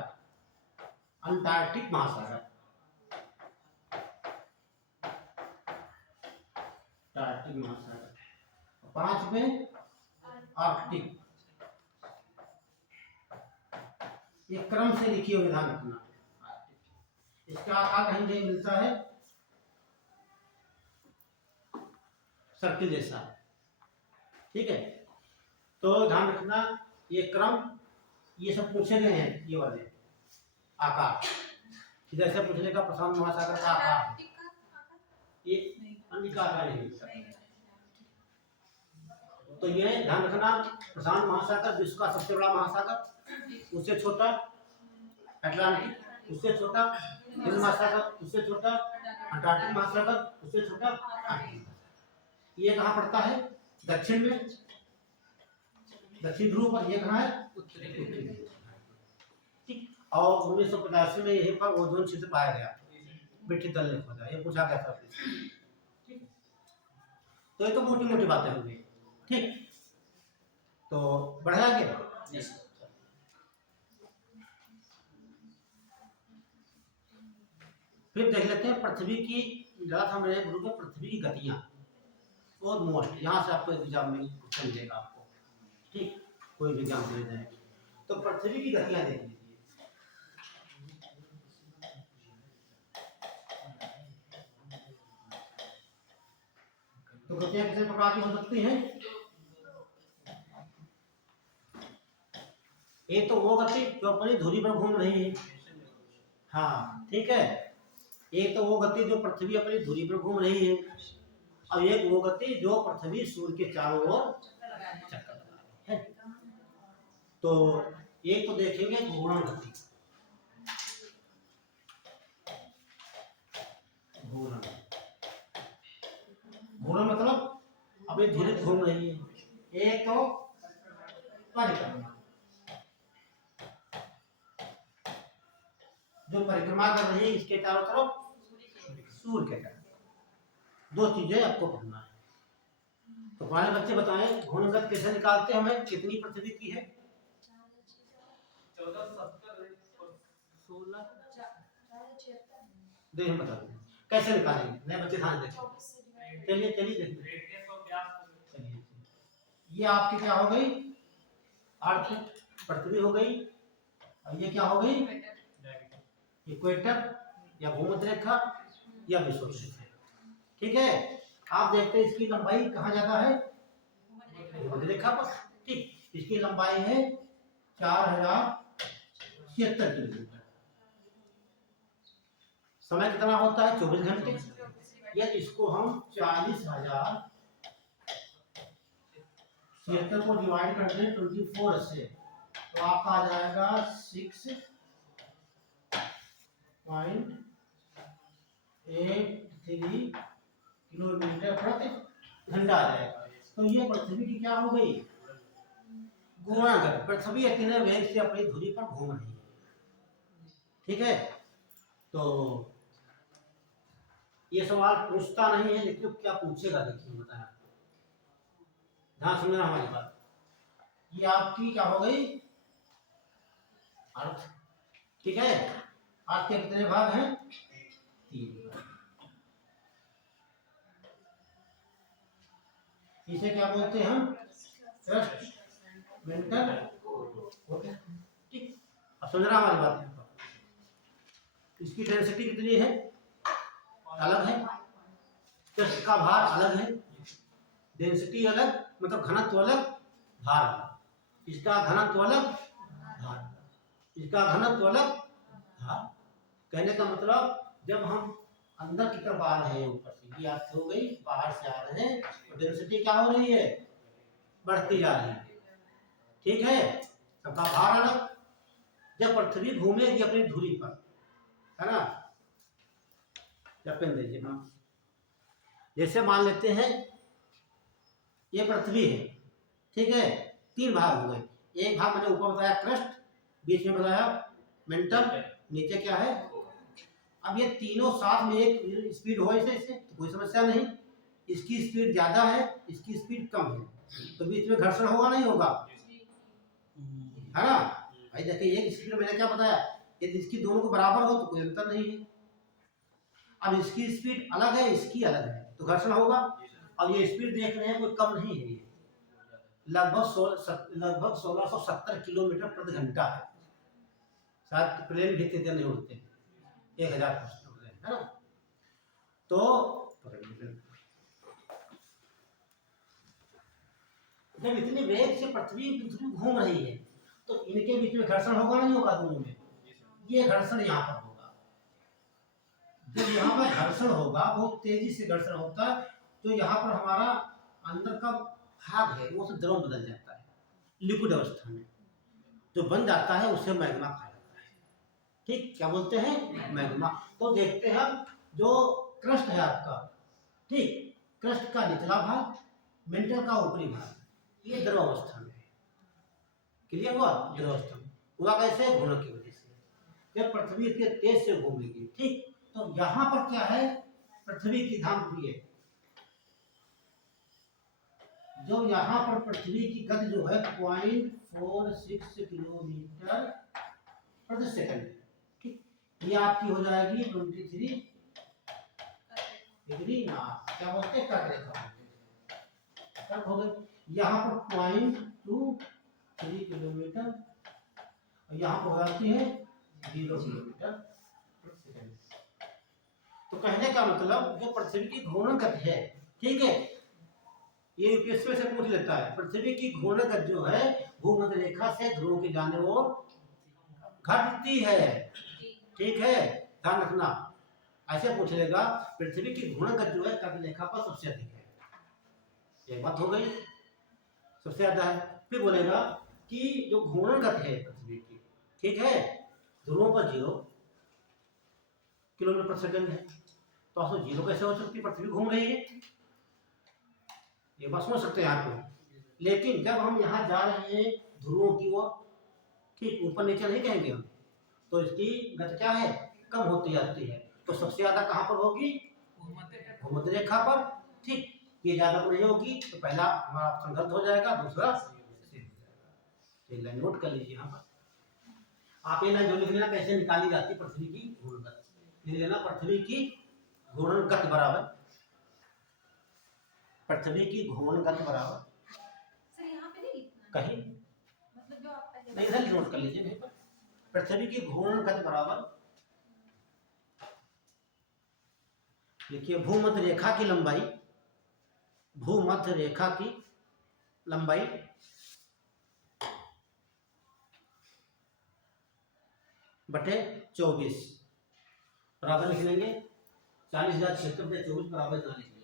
अंटार्कटिक महासागर। अंटार्कटिक महासागर। 5 में आर्कटिक। ये क्रम से लिखिए, ध्यान रखना। इसका आकार कहीं कहीं मिलता है सर्किल जैसा। ठीक है, तो ध्यान रखना ये क्रम, ये सब पूछे गए हैं, ये वाले आकार जैसे पूछने का प्रशांत महासागर का आकार, ये अंडिका आकार नहीं। तो ये ध्यान रखना, प्रशांत महासागर विश्व का सबसे बड़ा महासागर, उससे छोटा अटलांटिक, उससे छोटा हिंद महासागर, उससे छोटा अंटार्कटिक महासागर, उससे छोटा आर्कटिक। ये कहाँ पड़ता है? दक्षिण में, दक्षिण ध्रुव पर। ये कहाँ है? उत्तरी। ठीक, और 1985 में यहीं पर ओजोन छिद्र पाया गया, मिट्टी तल ने खोदा, ये पूछा गया था। ठीक, तो ये तो मोटी मोटी बातें हो गई। ठीक, तो बढ़ा गया। फिर देख लेते हैं पृथ्वी की, ज़्यादा हम मेरे ग्रुप में पृथ्वी की गतियाँ और मोस्ट, यहाँ से आपको एग्जाम में क्वेश्चन मिलेगा आपको। ठीक, कोई भी एग्जाम दे दें तो पृथ्वी की गतियाँ देख लीजिए। तो गतियाँ किसी प्रकार की हो सकती हैं? एक तो वो गति जो अपनी धुरी पर घूम रही है, हाँ ठीक है। एक तो वो गति जो पृथ्वी अपनी धुरी पर घूम रही है, और एक वो गति जो पृथ्वी सूर्य के चारों ओर चक्कर लगा रही है। तो एक तो देखेंगे घूर्णन गति, घूर्णन, घूर्णन मतलब अभी धुरी घूम रही है। एक तो परिक्रमा, जो परिक्रमा कर रही है इसके चारों तरफ सूर्य के तरफ। 2 चीजें आपको पढ़ना है। तो पहले बच्चे बताएं घूर्णन गति कैसे निकालते हैं, हमें कितनी पृथ्वी की है? 14, 17, 16, देख हम बता दें कैसे निकालेंगे, नए बच्चे ध्यान दें। चलिए चलिए देखिए, चलिए ये आपकी क्या हो गई? अर्थ पृथ्वी हो गई, और ये क्या हो गई? इक्वेटर या भूमध्य रेखा या विषुवत रेखा। ठीक है, आप देखते हैं इसकी लंबाई कहाँ ज्यादा है? भूमध्य रेखा पर। ठीक, इसकी लंबाई है 4076 किलोमीटर। समय कितना होता है? 24 घंटे। या इसको हम 40,000 76 को डिवाइड कर दें 24 से तो आपका आ जाएगा 6.83 किलोमीटर प्रति घंटा आ जाएगा। तो ये पृथ्वी की क्या हो गई, घूर्णन। पृथ्वी इतने वेग से अपनी धुरी पर घूम रही है। ठीक है, तो ये सवाल पूछता नहीं है लेकिन क्या पूछेगा देखिए, बताया। ध्यान सुनना हमारी बात। ये आपकी क्या हो गई, अर्थ। ठीक है, अर्थ के कितने भाग हैं, 3 भाग। इसे क्या बोलते हैं हम, क्रस्ट, मेंटल। ओके, ठीक। अब समझ रहा हमारी बात। इसकी डेंसिटी कितनी है, अलग है। क्रस्ट का भार अलग है, डेंसिटी अलग, मतलब घनत्व अलग, भार अलग। इसका घनत्व अलग, भार, इसका घनत्व अलग, भार। कहने का मतलब जब हम अंदर की तरफ आ रहे हैं, ऊपर से ये अर्थ हो गई, बाहर से आ रहे हैं तो डेंसिटी क्या हो रही है, बढ़ती जा रही है। ठीक है, सबका भार अलग। जब पृथ्वी घूमेगी अपनी धुरी पर, है ना, जब पेन दीजिए ना, जैसे मान लेते हैं ये पृथ्वी है। ठीक है, 3 भाग हो गए। एक भाग मैंने ऊपर बताया क्रस्ट, बीच में बताया मेंटल, नीचे क्या है। अब ये तीनों साथ में एक स्पीड हो इससे तो कोई समस्या नहीं। इसकी स्पीड ज्यादा है, इसकी स्पीड कम है, तो बीच में घर्षण होगा नहीं होगा, है ना भाई। देखिए एक स्पीड मैंने क्या बताया, यदि इसकी दोनों को बराबर हो तो कोई अंतर नहीं है। अब इसकी स्पीड अलग है, इसकी अलग है, तो घर्षण होगा। अब ये स्पीड देख रहे हैं, कोई कम नहीं है, ये लगभग 1670 किलोमीटर प्रति घंटा है। शायद प्लेन भी इतने नहीं उड़ते, 1000 फुट उड़ते हैं, है ना। तो जब इतनी वेग से पृथ्वी घूम रही है तो इनके बीच में घर्षण होगा नहीं होगा, दोनों में। ये घर्षण यहाँ पर होगा। जब यहाँ पर घर्षण होगा, बहुत तेजी से घर्षण होता है, तो यहाँ पर हमारा अंदर का भाग है वो द्रव बदल जाता है, लिक्विड अवस्था में जो बन जाता है उसे मैग्मा कहा जाता है। ठीक, क्या बोलते हैं, मैग्मा। तो देखते हैं हम, जो क्रस्ट है आपका, ठीक, क्रस्ट का निचला भाग, मेंटल का ऊपरी भाग, ये द्रव अवस्था में है। क्लियर हुआ, द्रव अवस्था में हुआ कैसे, घूर्णन की वजह से। जब पृथ्वी इतने तेज से घूमेगी, ठीक, तो यहाँ पर क्या है, पृथ्वी की ध्यान है, जो यहाँ पर पृथ्वी की गति जो है 0.46 किलोमीटर प्रति सेकंड। ठीक, ये आपकी हो जाएगी 23 डिग्री नॉर्थ, क्या बोलते हैं, कट रेखा कट हो गई। यहाँ पर 0.23 किलोमीटर, और यहाँ पर हो जाती है 0 किलोमीटर प्रति सेकंड। तो कहने का मतलब जो पृथ्वी की घूर्णन गति है, ठीक है, ये यूपीएससी से पूछ लेता है, पृथ्वी की घूर्णन गति जो है भूमध्य रेखा से ध्रुवों की जाने ओर घटती है। ठीक है, ध्यान रखना, ऐसे पूछ लेगा, पृथ्वी की घूर्णन गति जो है कटि रेखा पर सबसे अधिक है, ये बात हो गई, सबसे ज्यादा है। फिर बोलेगा कि जो घूर्णन गति है पृथ्वी की, ठीक है, ध्रुवों पर 0 किलोमीटर प्रति सेकंड है, तो आप 0 कैसे हो सकती, पृथ्वी घूम रही है, ये बात समझ सकते हैं आपको। लेकिन जब हम यहाँ जा रहे हैं ध्रुवों की ओर, ठीक, ऊपर नीचे नहीं कहेंगे हम, तो इसकी गति क्या है, कम होती जाती है। तो सबसे ज्यादा कहाँ पर होगी, भूमध्य रेखा पर। ठीक, ये ज्यादा नहीं होगी, तो पहला हमारा ऑप्शन गलत हो जाएगा, दूसरा सही हो जाएगा। ये लाइन नोट कर लीजिए यहाँ पर। आप ये लाइन जो लिख लेना कैसे निकाली जाती है पृथ्वी की घूर्णन गति, लिख लेना पृथ्वी की घूर्णन गति बराबर, पृथ्वी की घूर्णन गति बराबर, सर यहाँ पे नहीं लिखना, कहीं मतलब जो आप पहले नहीं, इधर नोट कर लीजिए नहीं पर। पृथ्वी की घूर्णन गति बराबर, देखिए भूमध्य रेखा की लंबाई, भूमध्य रेखा की लंबाई बटे 24 बराबर लिख लेंगे 40,076 बटे 24 बराबर इतना लिख लेंगे।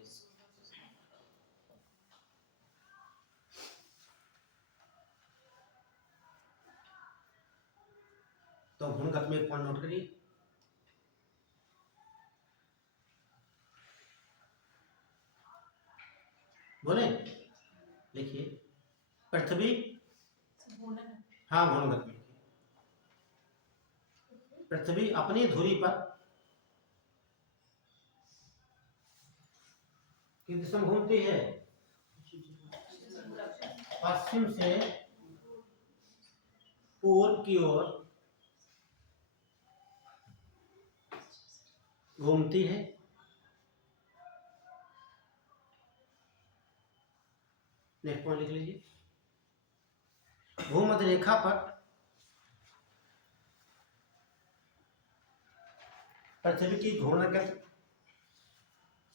तो घूर्णगत में एक पॉइंट नोट करिए। बोले लिखिए पृथ्वी, हाँ घूर्णगत में पृथ्वी अपनी धुरी पर किस दिशा में घूमती है? पश्चिम से पूर्व की ओर घूमती है। नेक्स्ट पॉइंट लिख लीजिए। भूमध्य रेखा पर पृथ्वी की घूर्णन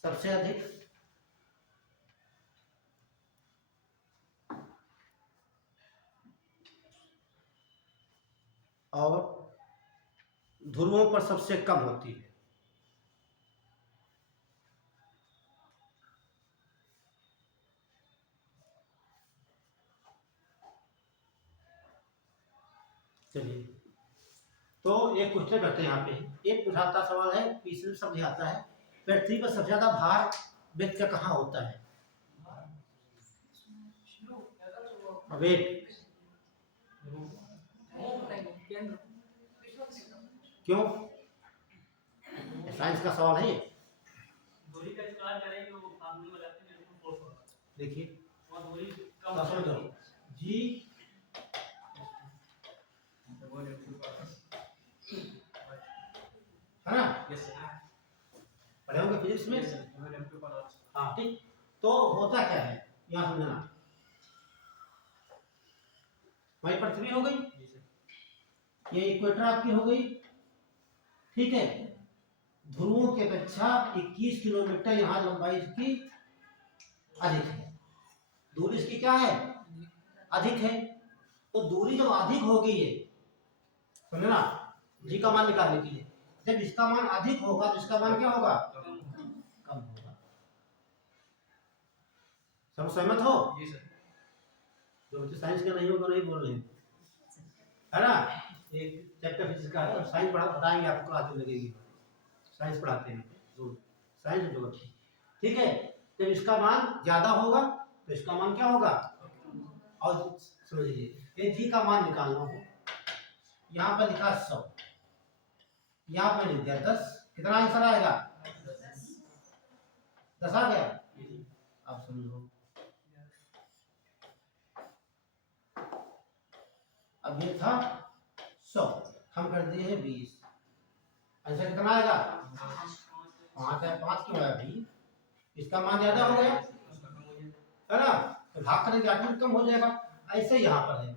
सबसे अधिक और ध्रुवों पर सबसे कम होती है। चलिए तो एक क्वेश्चन करते हैं यहाँ पे। एक उठाता सवाल है, तीसरे शब्द आता है, पृथ्वी पर सबसे ज्यादा भार व्यक्ति का कहाँ होता है? वेट क्यों? साइंस का सवाल है ये। दूरी का इस्तेमाल करेंगे वो फार्मूला लगाते हैं तो फोर्स होगा। देखिए और दूरी कम हो जाएगी। जी है ना, यस सर। पढ़े होंगे फिजिक्स में। Yes sir. हाँ ठीक। तो होता क्या है यहाँ समझना। हमारी पृथ्वी हो गई, ये इक्वेटर आपकी हो गई, ठीक है। ध्रुवों की अपेक्षा 21 किलोमीटर यहाँ लंबाई इसकी अधिक है। दूरी इसकी क्या है? अधिक है। तो दूरी जब अधिक हो गई है, समझना, जी का मान निकालने के लिए जब इसका मान अधिक होगा तो इसका मान क्या होगा? कम होगा। सब सहमत हो? जी सर। जो बच्चे साइंस के नहीं होगा नहीं बोल रहे है ना। एक चैप्टर फिजिक्स का है, साइंस पढ़ा बताएंगे आपको, आगे लगेगी। साइंस पढ़ाते हैं जरूर, साइंस जो बच्चे, ठीक है। जब इसका मान ज्यादा होगा तो इसका मान क्या होगा? और समझ लीजिए ये जी का मान निकालना हो, यहाँ पर लिखा 100, यहाँ पर लिख दिया 10, कितना आंसर आएगा? 10 आ गया। आप समझो अब ये था 100, हम कर दिए हैं 20, आंसर कितना आएगा? 5 है। 5 क्यों आया भाई? इसका मान ज्यादा हो गया है ना, तो भाग करेंगे 8 में कम हो जाएगा। ऐसे यहाँ पर है,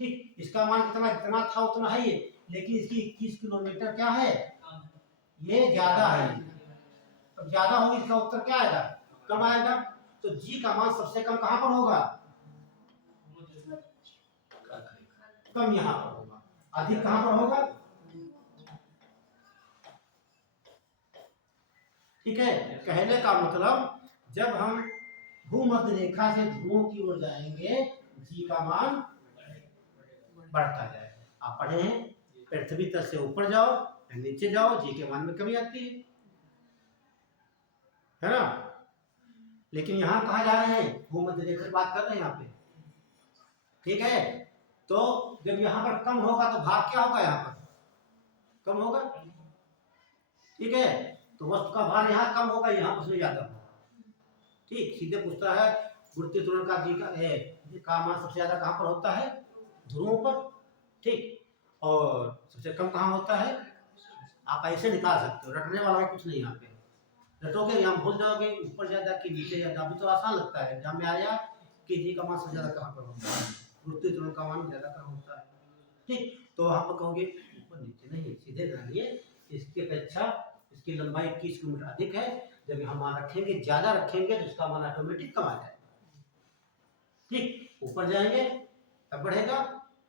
ठीक। इसका मान कितना था उतना है ये, लेकिन इसकी 21 किलोमीटर क्या है? ये ज्यादा है। अब ज्यादा होगी इसका उत्तर क्या आएगा? कम आएगा। तो जी का मान सबसे कम कहाँ पर होगा? कम यहाँ पर होगा। अधिक कहाँ पर होगा? ठीक है। कहने का मतलब जब हम भूमध्य रेखा से ध्रुवों की ओर जाएंगे जी का मान बढ़ता जाएगा। आप पढ़े हैं पृथ्वी तल से ऊपर जाओ या नीचे जाओ जी के मान में कमी आती है ना। लेकिन यहाँ कहाँ जा रहे हैं? भूमध्य रेखा की बात कर रहे हैं यहाँ पे, ठीक है। तो जब यहाँ पर कम होगा तो भाग क्या होगा? यहाँ पर कम होगा, ठीक है। तो वस्तु का भार यहाँ कम होगा, यहाँ उसमें ज्यादा होगा, ठीक। सीधे पूछता है गुरुत्वीय त्वरण का जी का मान सबसे ज्यादा कहाँ पर होता है? ध्रुवों पर, ठीक। और सबसे कम कहाँ होता है? आप ऐसे निकाल सकते हो, रटने वाला कुछ नहीं। यहाँ पे रटोगे यहाँ भूल जाओगे, ऊपर ज्यादा कि नीचे ज्यादा। अभी तो आसान लगता है, एग्जाम में आया कि जी का मान सबसे ज्यादा कहाँ पर होता है, गुरुत्वीय त्वरण का मान ज्यादा कहाँ होता है, ठीक। तो वहाँ पर कहोगे ऊपर नीचे नहीं, सीधे जानिए इसकी अपेक्षा इसकी लंबाई 21 किलोमीटर अधिक है। जब यहाँ मान रखेंगे, ज्यादा रखेंगे तो इसका मान ऑटोमेटिक कम आ जाएगा, ठीक। ऊपर जाएंगे तब बढ़ेगा,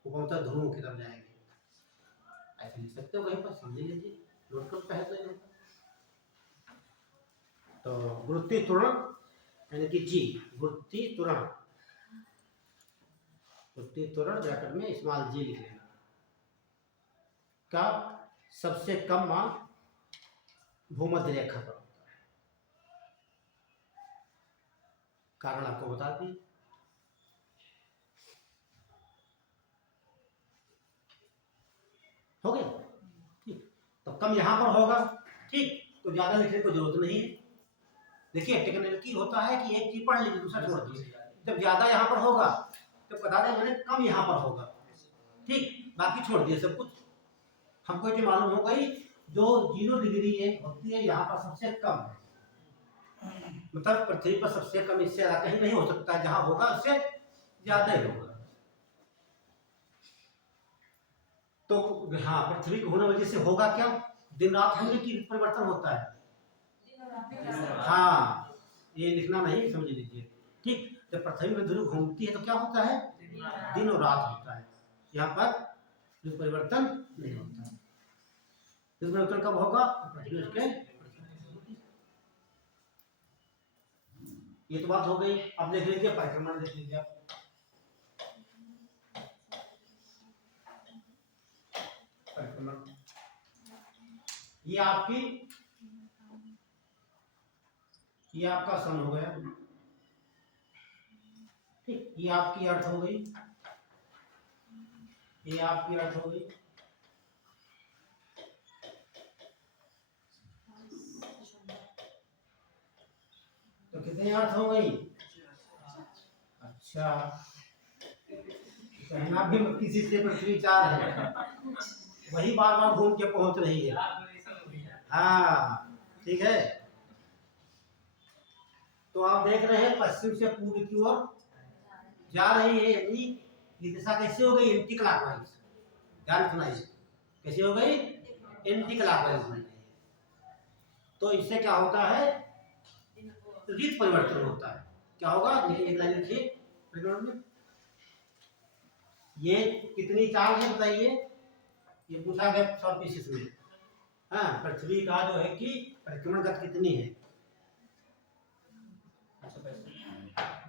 ऊपर मतलब ध्रुवों की तरफ जाएंगे। ऐसे लिख सकते हो, वहीं पर समझ लीजिए, नोट कर पहले। तो गुरुत्वीय त्वरण यानी कि जी, गुरुत्वीय त्वरण, गुरुत्वीय त्वरण ब्रैकेट में स्मॉल जी लिख लेना। का सबसे कम मान भूमध्य रेखा पर होता है। कारण आपको बता दी। हो गया, ठीक। तो कम यहां पर होगा, ठीक, तो ज्यादा लिखने की जरूरत नहीं है। देखिए टेक्निकली होता है कि एक चीज पढ़ लीजिए दूसरा छोड़ दीजिए। जब ज्यादा यहाँ पर होगा तो बता दें मैंने कम यहाँ पर होगा, ठीक, बाकी छोड़ दिए सब कुछ। हमको ये मालूम हो गई जो 0 डिग्री होती है यहाँ पर सबसे कम है, मतलब पृथ्वी पर सबसे कम, इससे ज्यादा कहीं नहीं हो सकता, जहाँ होगा उससे ज्यादा ही होगा। तो हाँ, पृथ्वी के होने वजह से होगा क्या, दिन रात होने की परिवर्तन होता है। हाँ, ये लिखना नहीं, समझ लीजिए, ठीक। जब पृथ्वी में ध्रुव घूमती है तो क्या होता है, दिन और रात होता है। यहाँ पर ऋतु परिवर्तन नहीं होता। ऋतु परिवर्तन कब होगा, पृथ्वी उसके, ये तो बात हो गई। अब देख लीजिए परिक्रमण, देख लीजिए आप, परिक्रमण, ये आपकी, ये आपका सन हो गया, ठीक, ये आपकी अर्थ हो गई, ये आपकी अर्थ हो गई, तो कितनी अर्थ हो गई, अच्छा, कहना भी किसी से पृथ्वी 4 है, वही बार बार घूम के पहुंच रही है। हाँ, ठीक है। तो आप देख रहे हैं पश्चिम से पूर्व की ओर जा रही है, यानी ये दिशा कैसे हो गई, एंटी क्लॉकवाइज। ध्यान सुनाइए, कैसे हो गई, एंटी क्लॉकवाइज। तो इससे क्या होता है, ऋतु परिवर्तन होता है। क्या होगा, एक लाइन लिखिए, ये कितनी चाल है बताइए, ये पूछा गया शॉर्ट पीसेस में। हाँ, पृथ्वी का जो है कि परिक्रमण गति कितनी है,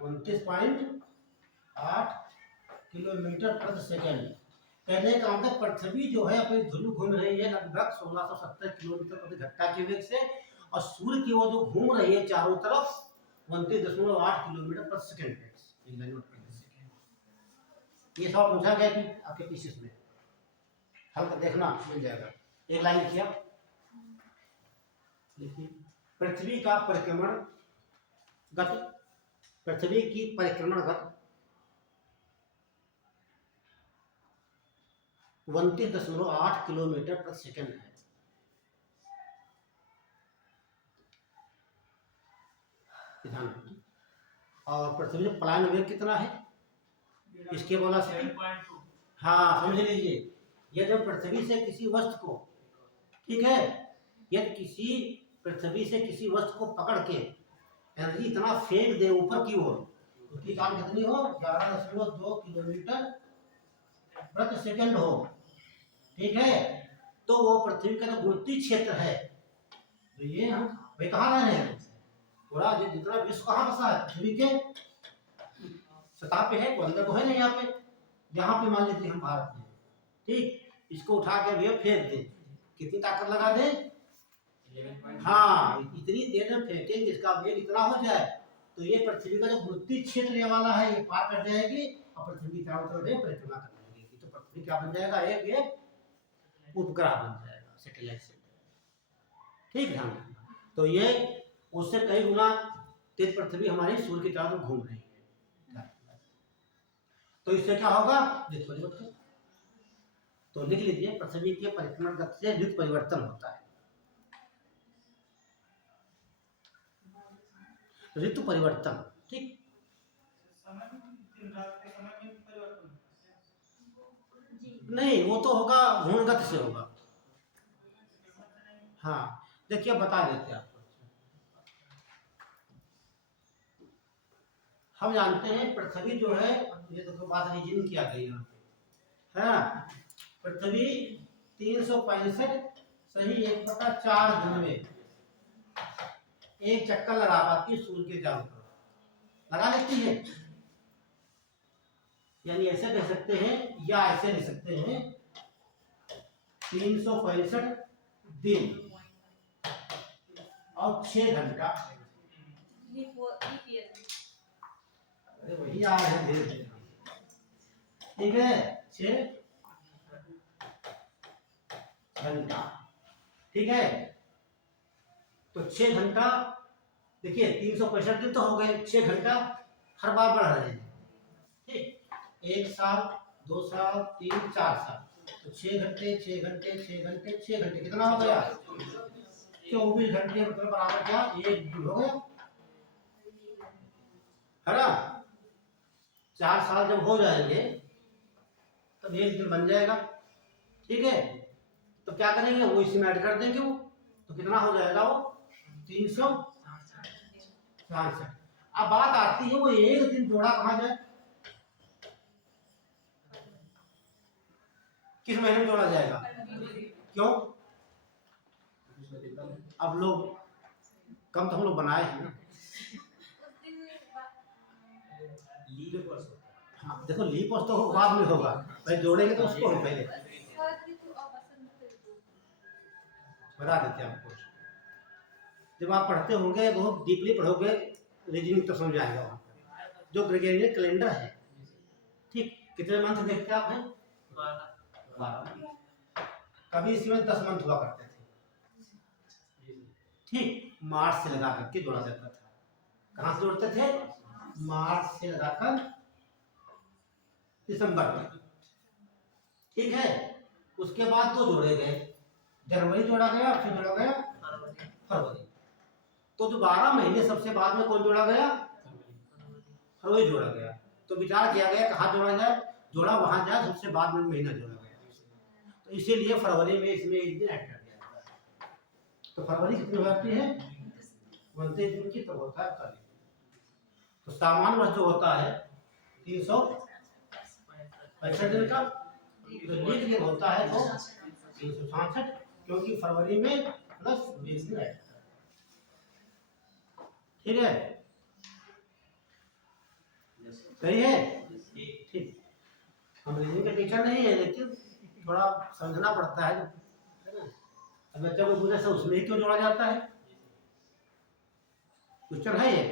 29.8 किलोमीटर प्रति सेकंड। कहने का मतलब पृथ्वी जो है अपने ध्रुव घूम रही है लगभग 1670 किलोमीटर प्रति घंटा के वेग से, और सूर्य की ओर जो घूम रही है चारों तरफ 29.8 किलोमीटर प्रति सेकंड। ये सब पूछा गया कि आपके पीसीस में, हल कर देखना मिल जाएगा। एक लाइन लिखिए आप, देखिए पृथ्वी का परिक्रमण गति, पृथ्वी की परिक्रमण गति 29.8 किलोमीटर प्रति सेकंड है। ध्यान रखिए। और पृथ्वी में पलायन वेग कितना है, इसके बोला सकते, हाँ समझ लीजिए, ये जब पृथ्वी से किसी वस्तु को, ठीक है, यदि किसी पृथ्वी से किसी वस्तु को पकड़ के एनर्जी इतना फेंक दे ऊपर की ओर, उसकी चाल कितनी हो, 11.2 किलोमीटर प्रति सेकंड हो, ठीक है, तो वो पृथ्वी का जो गुरुत्वीय क्षेत्र है, तो ये हम भाई कहाँ रह रहे हैं, पूरा जितना विश्व कहाँ बसा है, पृथ्वी के सतह पे है, वो अंदर तो है नहीं, यहाँ पे, यहाँ पे मान लीजिए हम भारत में, ठीक, इसको उठा के भैया फेंक दे, कितनी ताकत लगा दे, हाँ, इतनी देर में फेंकेंगे इसका वेग इतना हो जाए तो ये पृथ्वी का जो गुरुत्वीय क्षेत्र ये वाला है ये पार कर जाएगी और पृथ्वी की चारों तरफ परिक्रमा करने लगेगी। तो पृथ्वी क्या बन जाएगा, एक उपग्रह बन जाएगा, सैटेलाइट से, ठीक है। तो ये उससे कई गुना तेज पृथ्वी हमारी सूर्य की चारों तरफ घूम रही है। तो इससे क्या होगा, ऋतु परिवर्तन। तो लिख लीजिए पृथ्वी के परिक्रमण गति से ऋतु परिवर्तन होता है। ऋतु परिवर्तन, ठीक, नहीं वो तो होगा घूर्णन गति से होगा। हाँ देखिए बता देते हैं आपको, हम जानते हैं पृथ्वी जो है, ये तो बात रीजन किया गई यहाँ पे, है ना, पृथ्वी 365 सही 1/4 दिन में एक चक्कर लगा पाती है सूर्य के चारों तरफ, लगा लेती है, यानी ऐसे कह सकते हैं या ऐसे लिख सकते हैं 365 दिन और 6 घंटा। अरे वही आ रहे हैं धीरे धीरे, ठीक है, 6 घंटा, ठीक है। तो 6 घंटा, देखिए 365 दिन तो हो गए, 6 घंटा हर बार बढ़ रहे हैं, ठीक। 1 साल, 2 साल, 3, 4 साल, तो 6 घंटे 6 घंटे 6 घंटे 6 घंटे कितना हो गया? 24 घंटे, मतलब बराबर क्या, 1 दिन हो गया, है ना। 4 साल जब हो जाएंगे तब 1 दिन बन जाएगा, ठीक है। तो क्या करेंगे, वो इसी में ऐड कर देंगे वो, तो कितना हो जाएगा वो 366। अब बात आती है वो 1 दिन जोड़ा कहाँ जाए, किस महीने में जोड़ा जाएगा, क्यों? अब लोग कम तो हम लोग बनाए हैं ना। हाँ देखो, लीप वर्ष तो बाद में होगा, पहले जोड़ेंगे तो उसको हम पहले बता देते हैं आपको। जब आप पढ़ते होंगे, बहुत डीपली पढ़ोगे, रीजनिंग तो समझ आएगा वहाँ पर। जो ग्रेगोरियन कैलेंडर है, ठीक, कितने मंथ देखते आप हैं? 12। कभी इसमें 10 मंथ हुआ करते थे, ठीक। मार्च से लगा करके जोड़ा जाता था। कहाँ से जोड़ते थे? मार्च से लगाकर दिसंबर तक, ठीक है। उसके बाद 2 जोड़े गए, जनवरी जोड़ा गया, फिर जोड़ा गया फरवरी। तो जो 12 महीने सबसे बाद में कौन जोड़ा गया? फरवरी जोड़ा गया। तो विचार किया गया कहाँ जोड़ा जाए, जोड़ा वहां जाए सबसे बाद में महीना जोड़ा गया, तो इसीलिए फरवरी में इसमें 1 दिन ऐड कर दिया जाता है। तो फरवरी कितनी हो जाती है? 29 दिन की, तो होता है 40। तो सामान्य वर्ष जो होता है 365 दिन का, तो लीप ईयर होता है तो 366, क्योंकि फरवरी में प्लस 20 दिन ऐड, ठीक है, सही है, ठीक। हम रीजनिंग के टीचर नहीं है, लेकिन थोड़ा समझना पड़ता है ना। अब बच्चा को पूछे से उसमें ही क्यों जोड़ा जाता है, क्वेश्चन है ये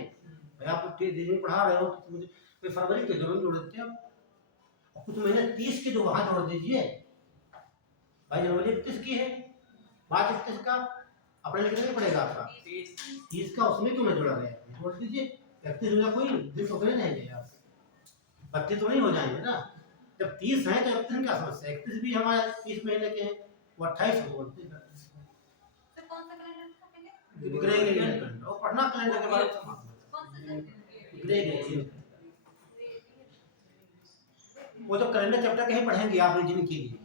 भाई। आप रीजनिंग पढ़ा रहे हो तो मुझे फरवरी के जरूर जोड़ देते हैं, कुछ महीने 30 के जो वहां जोड़ दीजिए भाई। जनवरी 31 की है, मार्च 31 का, अपने लिखना नहीं पड़ेगा आपका 30 का, उसमें क्यों नहीं जोड़ा गया, जोड़ दीजिए। 31 हो, कोई दिन तो नहीं रहेंगे यार, 32 तो नहीं हो जाएंगे ना। जब 30 है तो 31 क्या समस्या है, 31 भी हमारे 30 महीने के हैं, वो 28 हो, 29 ग्रेगोरियन कैलेंडर। और पढ़ना कैलेंडर के बारे में, ग्रेगोरियन वो तो कैलेंडर चैप्टर कहीं पढ़ेंगे आप रीजनिंग के लिए,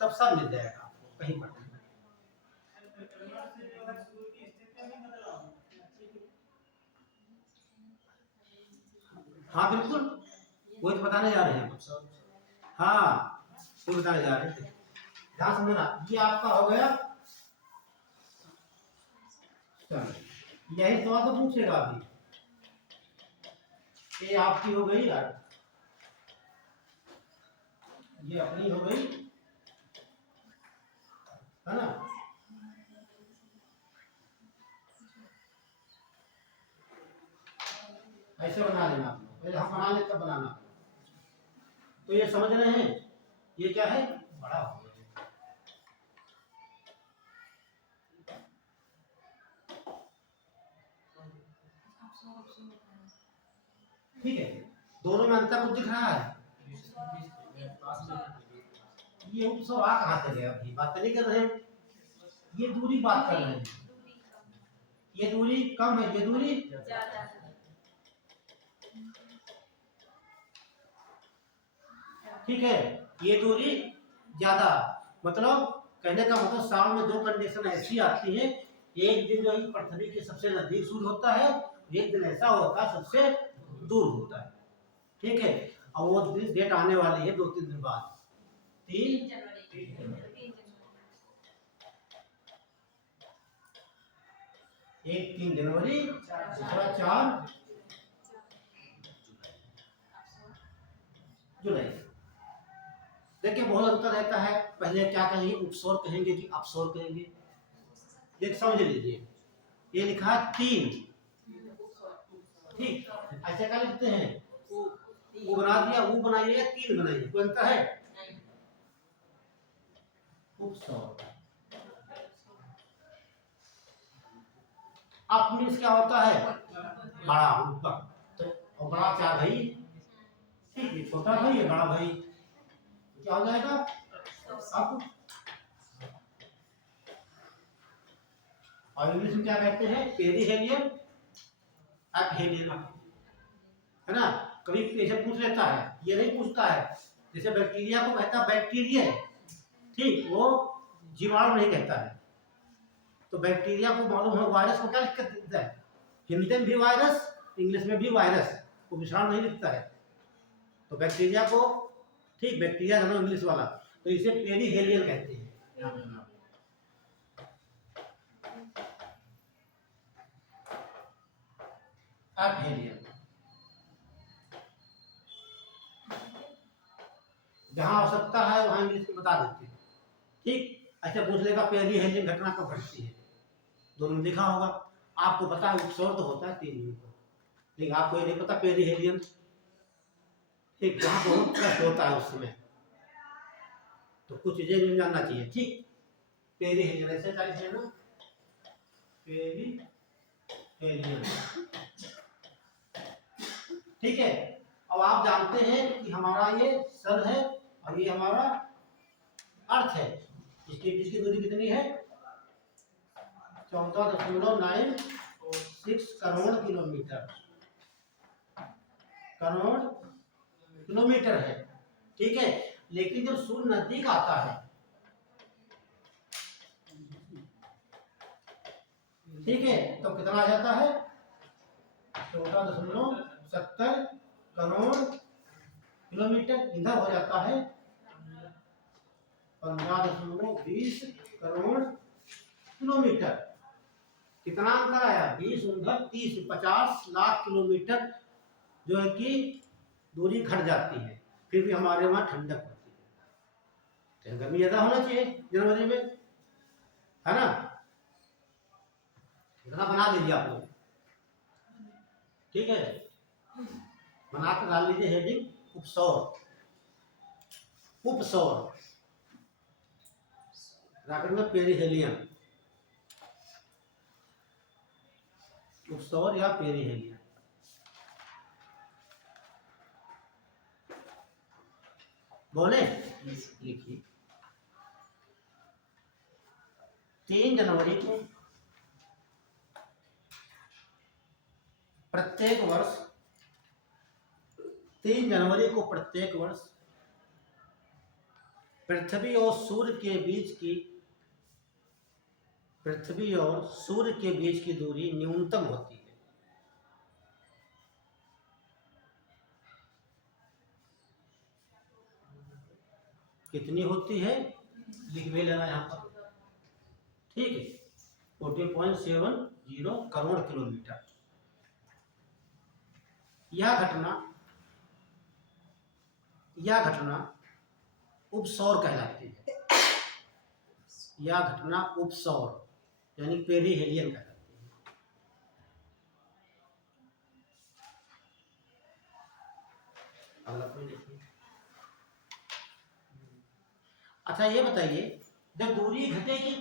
तब सब मिल जाएगा आपको, कहीं पढ़ेंगे। हाँ बिल्कुल, वही तो बताने जा रहे हैं। हाँ वो बताने जा रहे थे, ध्यान समझना। ये आपका हो गया, यही सवाल तो पूछेगा अभी। ये आपकी हो गई यार, ये अपनी हो गई, है ना। ऐसे बना लेना, पहले हम बना ले तब बनाना। तो ये समझ रहे हैं, ये क्या है, बड़ा हो गया, ठीक है। दोनों में अंतर कुछ दिख रहा है? ये सब आ कहाँ से गया, अभी बात नहीं कर रहे हैं, ये दूरी बात कर रहे हैं। ये दूरी कम है, ये दूरी ज्यादा है, ठीक है। ये दूरी ज्यादा, मतलब कहने का मतलब साल में 2 कंडीशन ऐसी आती है, एक दिन जो पृथ्वी के सबसे नजदीक सूर्य होता है, एक दिन ऐसा होता है सबसे दूर होता है, ठीक है। और वो डेट आने वाली है 2-3 दिन बाद, 3 जनवरी, एक 3 जनवरी, दूसरा 4 जुलाई। देखिए बहुत अंतर रहता है। पहले क्या कहेंगे, उपसौर कहेंगे कि अपसौर कहेंगे। देख समझ लीजिए, ये लिखा है 3, ठीक, ऐसे क्या लिखते हैं, वो बना दिया, वो बनाइए, 3 बनाइए, कोई अंतर है? उपसौर। अप मीन्स क्या होता है, बड़ा, ऊपर, तो और बड़ा क्या भाई, ठीक है, छोटा भाई है, बड़ा भाई, तो क्या हो जाएगा अप। और इंग्लिश में क्या कहते हैं, पेरीहेलियम, एपहेलियम, है ना। कभी ऐसे पूछ लेता है, ये नहीं पूछता है, जैसे बैक्टीरिया को कहता है बैक्टीरिया है, ठीक, वो जीवाणु नहीं कहता है। तो बैक्टीरिया को मालूम है, वायरस को क्या लिख कर देता है, हिंदी में भी वायरस, इंग्लिश में भी वायरस, वो विषाणु नहीं लिखता है। तो बैक्टीरिया को, ठीक, बैक्टीरिया है ना इंग्लिश वाला, तो इसे पेरीहेलियम कहते हैं। एपहेलियम, जहां आवश्यकता है वहां इंग्लिश में बता देते हैं, ठीक। अच्छा पूछ लेगा पेरीहेलियम घटना कब घटती है, दोनों लिखा होगा। आपको पता है उपसौर तो होता है 3 दिन को, लेकिन आपको ये नहीं पता पेरीहेलियम, ठीक, जहां बहुत कष्ट होता है उस समय, तो कुछ चीजें जानना चाहिए, ठीक। पेरीहेलियम ऐसे टाइप है ना, पेरीहेलियम, ठीक है। अब आप जानते हैं कि हमारा ये सन है और ये हमारा अर्थ है, इसके बीच की दूरी कितनी है, 14.96 करोड़ किलोमीटर, करोड़ किलोमीटर है, ठीक है। लेकिन जब सूर्य नजदीक आता है, ठीक है, तो कितना आ जाता है, 14.70 करोड़ किलोमीटर, इधर हो जाता है 15.20 करोड़ किलोमीटर। कितना अंतर आया, 20 उधर 30, 50 लाख किलोमीटर जो है कि दूरी घट जाती है, फिर भी हमारे वहां ठंडक होती है। गर्मी ज्यादा होना चाहिए जनवरी में, है ना। इतना बना दीजिए आप लोग, ठीक है, बना कर डाल लीजिए हेडिंग उपसौर, उपसौर ब्रैकेट में पेरीहेलियम, उपसौर या पेरीहेलियम। बोले, लिखिए 3 जनवरी को प्रत्येक वर्ष, 3 जनवरी को प्रत्येक वर्ष पृथ्वी और सूर्य के बीच की, पृथ्वी और सूर्य के बीच की दूरी न्यूनतम होती है। कितनी होती है, लिख भी लेना यहाँ पर, ठीक है, 14.70 करोड़ किलोमीटर। यह घटना उपसौर कहलाती है, यह घटना उपसौर यानी पेरीहेलियम कहलाती है। अगला कोई देखिए। अच्छा ये बताइए, जब दूरी घटेगी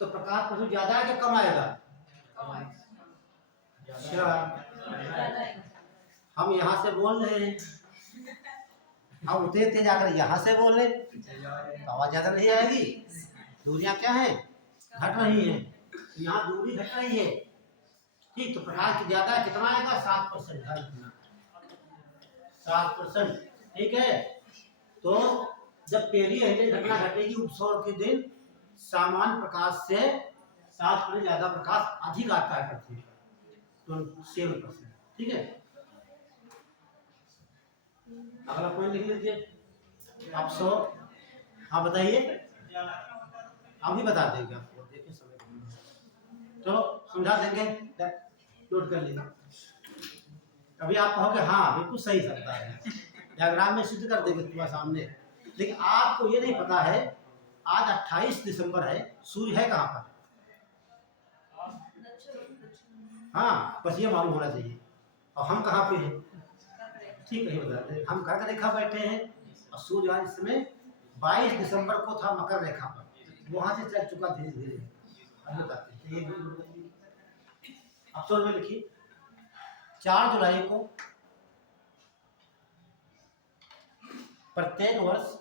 तो प्रकाश प्रदूषण ज्यादा है कि कम आएगा? अच्छा, हम यहाँ से बोल रहे हैं, हम उतने तेज आकर यहाँ से बोल रहे तो आवाज ज्यादा नहीं आएगी। दूरियां क्या है, घट रही है, यहाँ दूरी घट रही है, ठीक, तो प्रकाश की ज्यादा है, कितना आएगा, 7%, 7%, ठीक है। तो जब पेरीहेलियम घटना घटेगी उपसौर के दिन, सामान्य प्रकाश से 7% ज्यादा प्रकाश अधिक आता है पृथ्वी पर, 7%, ठीक है। अगला पॉइंट लिख लीजिए, अपसौर। हाँ बताइए, अभी बता देंगे आपको, देखिए समय, चलो समझा देंगे, नोट कर लीजिए। अभी आप कहोगे हाँ बिल्कुल सही सकता है, डायग्राम में सिद्ध कर देंगे तुम्हारे सामने। लेकिन आपको ये नहीं पता है आज 28 दिसंबर है, सूर्य है कहाँ पर? हाँ, बस ये मालूम होना चाहिए। और हम कहाँ पे हैं? ठीक है, ये बताते हैं। हम कर्क रेखा बैठे हैं और सूर्य आज इस समय 22 दिसंबर को था मकर रेखा पर, वहां से चल चुका धीरे धीरे। अब बताते हैं ये अफसर में लिखिए 4 जुलाई को प्रत्येक वर्ष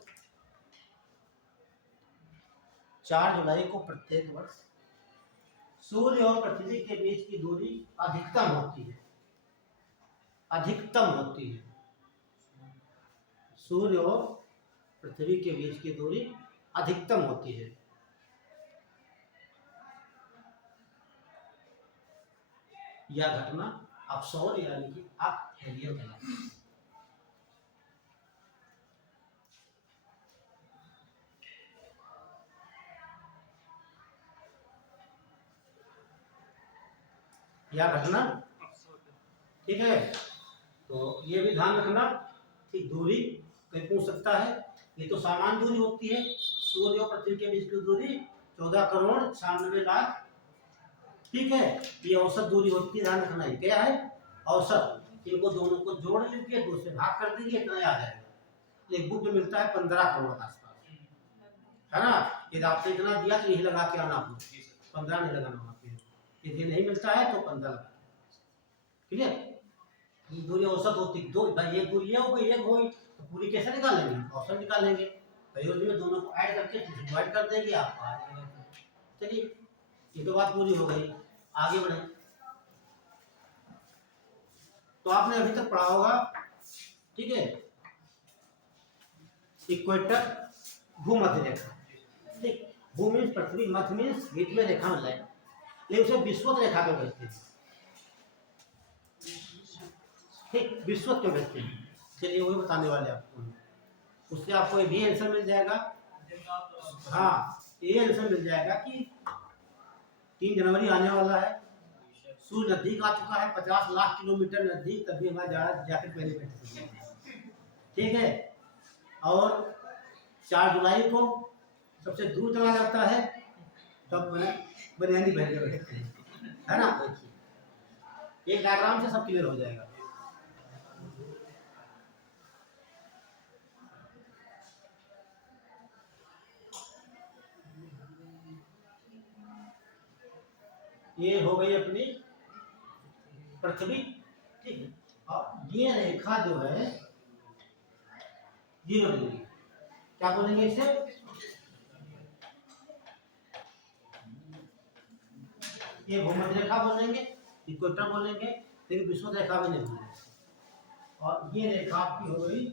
4 जुलाई को प्रत्येक वर्ष सूर्य और पृथ्वी के बीच की दूरी अधिकतम होती है। अधिकतम होती है। सूर्य और पृथ्वी के बीच की दूरी अधिकतम होती है। यह घटना अपसौर यानी कि आप हेलियर कहलाती है। यह घटना, ठीक है, तो ये भी ध्यान रखना। ठीक, दूरी कहीं पूछ सकता है, ये तो सामान्य दूरी होती है। सूर्य और पृथ्वी के बीच की दूरी 14 करोड़ 96 लाख, ठीक है। ये औसत दूरी होती है, ध्यान रखना है। क्या है? औसत। इनको दोनों को जोड़ लीजिए, 2 से भाग कर दीजिए, इतना आ जाएगा। एक बुक में मिलता है 15 करोड़ के आसपास, है ना। यदि आपसे इतना दिया तो यही लगा के आना, आप 15 नहीं लगाना वहाँ पे। यदि नहीं मिलता है तो 15 लगा। ठीक है, ये दूरी औसत होती है। दो भाई, एक दूरी ये हो गई, एक हो गई, तो पूरी कैसे निकालेंगे? औसत निकालेंगे। संयोजन में दोनों को ऐड करके डिवाइड कर देंगे, आपको आ जाएगा। चलिए, ये तो बात पूरी हो गई। आगे बढ़े तो आपने अभी तक पढ़ा होगा, ठीक है, इक्वेटर, भूमध्य रेखा। ठीक, भू मीन्स पृथ्वी, मध्य मीन्स बीच में रेखा में लाइन, लेकिन उसे विषुवत रेखा को कहते हैं। ठीक, विषुवत क्यों कहते हैं? चलिए वही बताने वाले आपको। उससे आपको ये भी आंसर मिल जाएगा। हाँ, ये आंसर मिल जाएगा कि 3 जनवरी आने वाला है, सूर्य नजदीक आ चुका है, 50 लाख किलोमीटर नजदीक, तभी हमारा जैकेट पहने बैठे। ठीक है, और 4 जुलाई को सबसे दूर चला जाता है, तब बनियानी पहन के बैठते हैं, है ना। देखिए, एक डायग्राम से सब क्लियर हो जाएगा। ये हो गई अपनी पृथ्वी, ठीक है। और ये रेखा जो है 0 डिग्री, क्या बोलेंगे इसे? ये भूमध्य रेखा बोलेंगे, इक्वेटर बोलेंगे, लेकिन विषुवत रेखा भी नहीं बोलेंगे। और ये रेखा आपकी हो गई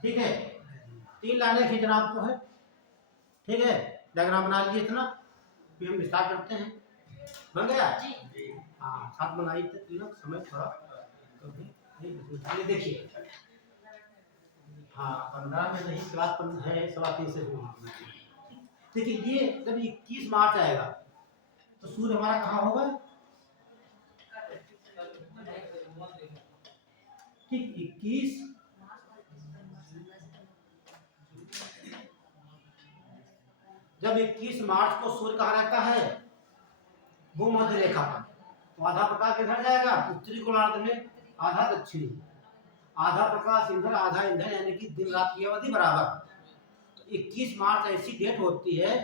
ठीक है। 3 लाइनें खींचना आपको है, ठीक है। डायग्राम बना लीजिए इतना, फिर हम स्टार्ट करते हैं। बन गया? हाँ, साथ बनाइए तीनों, समय थोड़ा तो देखिए। हाँ, 15 में नहीं, क्लास है 3:15 से शुरू। देखिए, ये जब 21 मार्च आएगा तो सूर्य हमारा कहाँ होगा? ठीक, 21 जब 21 मार्च को सूर्य कहाँ रहता है? भूमध्य रेखा पर। तो आधा प्रकाश किधर जाएगा? उत्तरी गोलार्ध में, आधा दक्षिणी। आधा प्रकाश इधर, आधा इधर, यानी कि दिन रात की अवधि बराबर। तो 21 मार्च ऐसी डेट होती है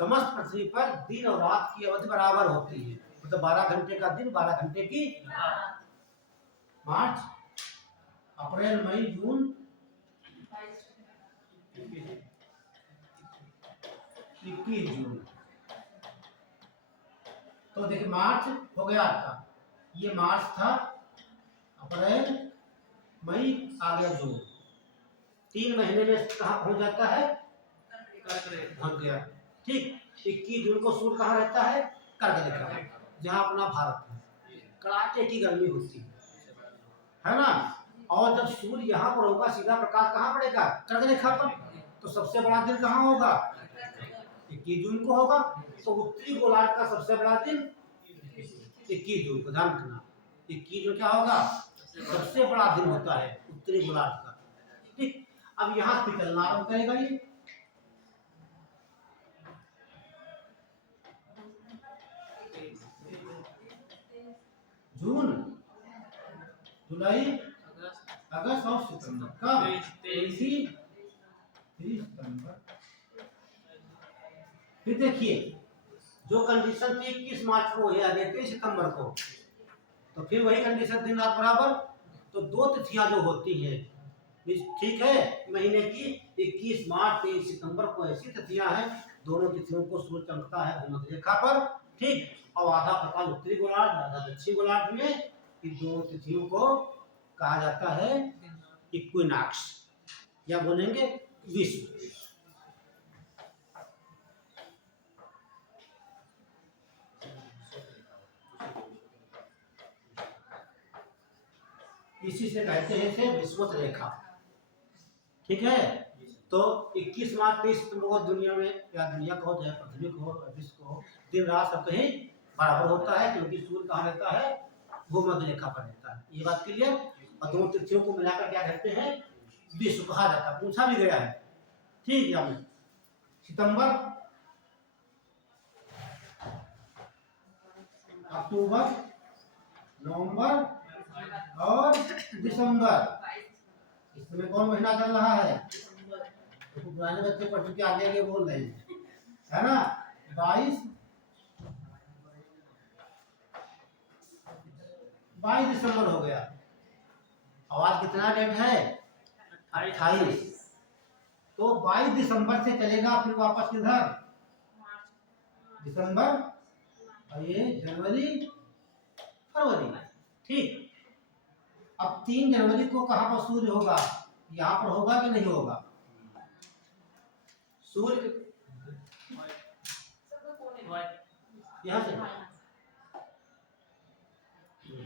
समस्त पृथ्वी पर दिन और रात की अवधि बराबर होती है। मतलब 12 घंटे का दिन, 12 घंटे की मार्च, अप्रैल, मई, जून, 21 जून। तो देखिए, मार्च हो गया आपका, ये मार्च था, अप्रैल, मई, आ गया जून। 3 महीने में कहाँ पहुंच जाता है? कर्क पहुंच गया। ठीक, 21 जून को सूर्य कहाँ रहता है? कर्क रेखा में, जहाँ अपना भारत है। कड़ाके की गर्मी होती है ना। और जब सूर्य यहाँ पर होगा, सीधा प्रकाश कहाँ पड़ेगा? कर्क रेखा पर। तो सबसे बड़ा दिन कहाँ होगा? 21 जून को होगा। तो उत्तरी गोलार्ध का सबसे बड़ा दिन 21 जून को, ध्यान रखना। 21 जून क्या होगा? सबसे बड़ा दिन होता है उत्तरी गोलार्ध का। ठीक, अब यहाँ से चलना आरंभ करेगा ये। जून, जुलाई, अगस्त और सितंबर। कब? 23 सितंबर। फिर देखिए, जो कंडीशन थी 21 मार्च को या 23 सितंबर को, तो फिर वही कंडीशन दिन रात बराबर। तो 2 तिथियां जो होती हैं, ठीक है, महीने की 21 मार्च 23 सितंबर को ऐसी तिथियां हैं, दोनों तिथियों को सूर्य चमकता है भूमध्य रेखा पर। ठीक, और आधा प्रकाश उत्तरी गोलार्ध, आधा दक्षिणी गोलार्ध में। इन दोनों तिथियों को कहा जाता है इक्विनॉक्स, या बोलेंगे विश्व। इसी से कहते हैं इसे विषुवत रेखा। ठीक है, तो 21 मार्च 23 सितंबर को दुनिया में, या दुनिया को चाहे पृथ्वी को विश्व को, दिन रात सब कहीं बराबर होता है, क्योंकि सूर्य कहाँ रहता है? भूमध्य रेखा पर रहता है। ये बात क्लियर। और दोनों तिथियों को मिलाकर क्या कहते हैं? विश्व कहा जाता है। पूछा भी गया है। ठीक है, सितंबर, अक्टूबर, नवंबर और दिसंबर। इसमें कौन महीना चल रहा है? तो पुराने बच्चे पढ़ चुके, आगे आगे बोल रहे हैं, है ना। 22 दिसंबर हो गया। और आज कितना डेट है? 28। तो 22 दिसंबर से चलेगा फिर वापस किधर? दिसंबर, और ये जनवरी, फरवरी। ठीक, अब 3 जनवरी को कहाँ पर सूर्य होगा? यहाँ पर होगा कि नहीं होगा? सूर्य यहाँ से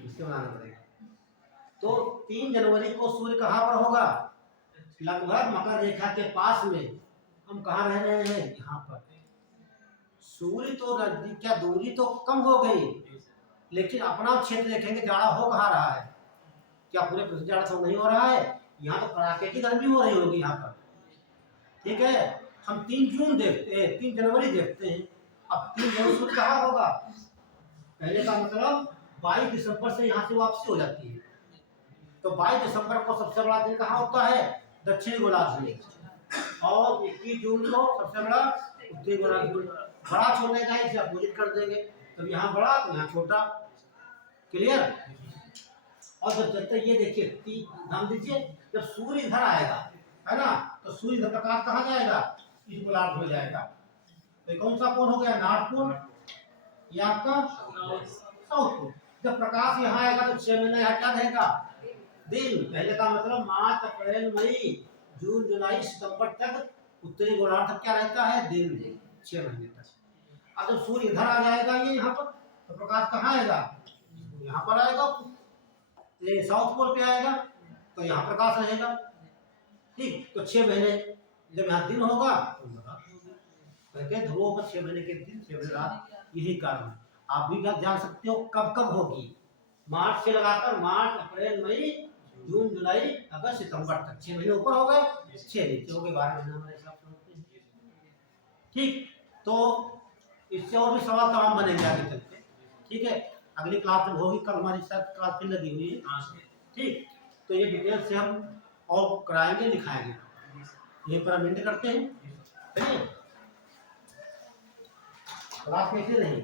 इसके बनाना पड़ेगा। तो 3 जनवरी को सूर्य कहाँ पर होगा? लगभग मकर रेखा के पास में। हम कहाँ रह रहे हैं? यहाँ पर। सूर्य तो नजदीक, क्या दूरी तो कम हो गई, लेकिन अपना क्षेत्र देखेंगे जाड़ा हो कहाँ रहा है? क्या पूरे पृथ्वी जाड़ा तो नहीं हो रहा है? यहाँ तो कड़ाके की गर्मी हो रही होगी यहाँ पर। ठीक है, हम 3 जून देखते हैं, 3 जनवरी देखते हैं। अब 3 जनवरी सूर्य कहाँ होगा? पहले का मतलब 22 दिसंबर से यहाँ से वापसी हो जाती है। तो 22 दिसंबर को सबसे बड़ा दिन कहाँ होता है? दक्षिणी गोलार्ध में। और 21 जून को सबसे बड़ा उत्तरी गोलार्ध में। बड़ा छोटे का इसे अपोजिट कर देंगे, तो यहाँ बड़ा तो यहाँ छोटा। क्लियर। और जब चलते ये देखिए, ध्यान दीजिए, जब सूर्य इधर आएगा, है ना, तो सूर्य इधर प्रकाश कहाँ जाएगा? इस गोलार्ध में जाएगा। तो कौन सा कोण हो गया? नॉर्थ पोल, ये आपका साउथ पोल। जब प्रकाश यहाँ आएगा तो 6 महीने यहाँ क्या रहेगा? दिन। पहले का मतलब मार्च, अप्रैल, मई, जून, जुलाई, सितंबर तक उत्तरी गोलार्ध तक क्या रहता है? दिन, 6 महीने तक। अब जब सूर्य इधर आ जाएगा, ये यहाँ पर, तो प्रकाश कहाँ आएगा? यहाँ पर आएगा, ये साउथ पोल पे आएगा, तो यहाँ प्रकाश रहेगा। ठीक, तो 6 महीने जब यहाँ दिन होगा तो कहते ध्रुवों पर 6 महीने के दिन, 6 महीने रात। यही कारण है। आप भी जान सकते हो कब कब होगी। मार्च से लगाकर मार्च, अप्रैल, मई, जून, जुलाई, अगस्त, सितंबर तक 6 महीने ऊपर हो गए, 6 नीचे हो गए, 12 महीने हमारे हिसाब से होते हैं। ठीक, तो इससे और भी सवाल तमाम बनेंगे आगे चलते। ठीक है, अगली क्लास में होगी, कल हमारी शायद क्लास फिर लगी हुई है। ठीक, तो ये डिटेल से हम और कराएंगे, लिखाएंगे। ये पर एंड करते हैं। चलिए, क्लास कैसे नहीं?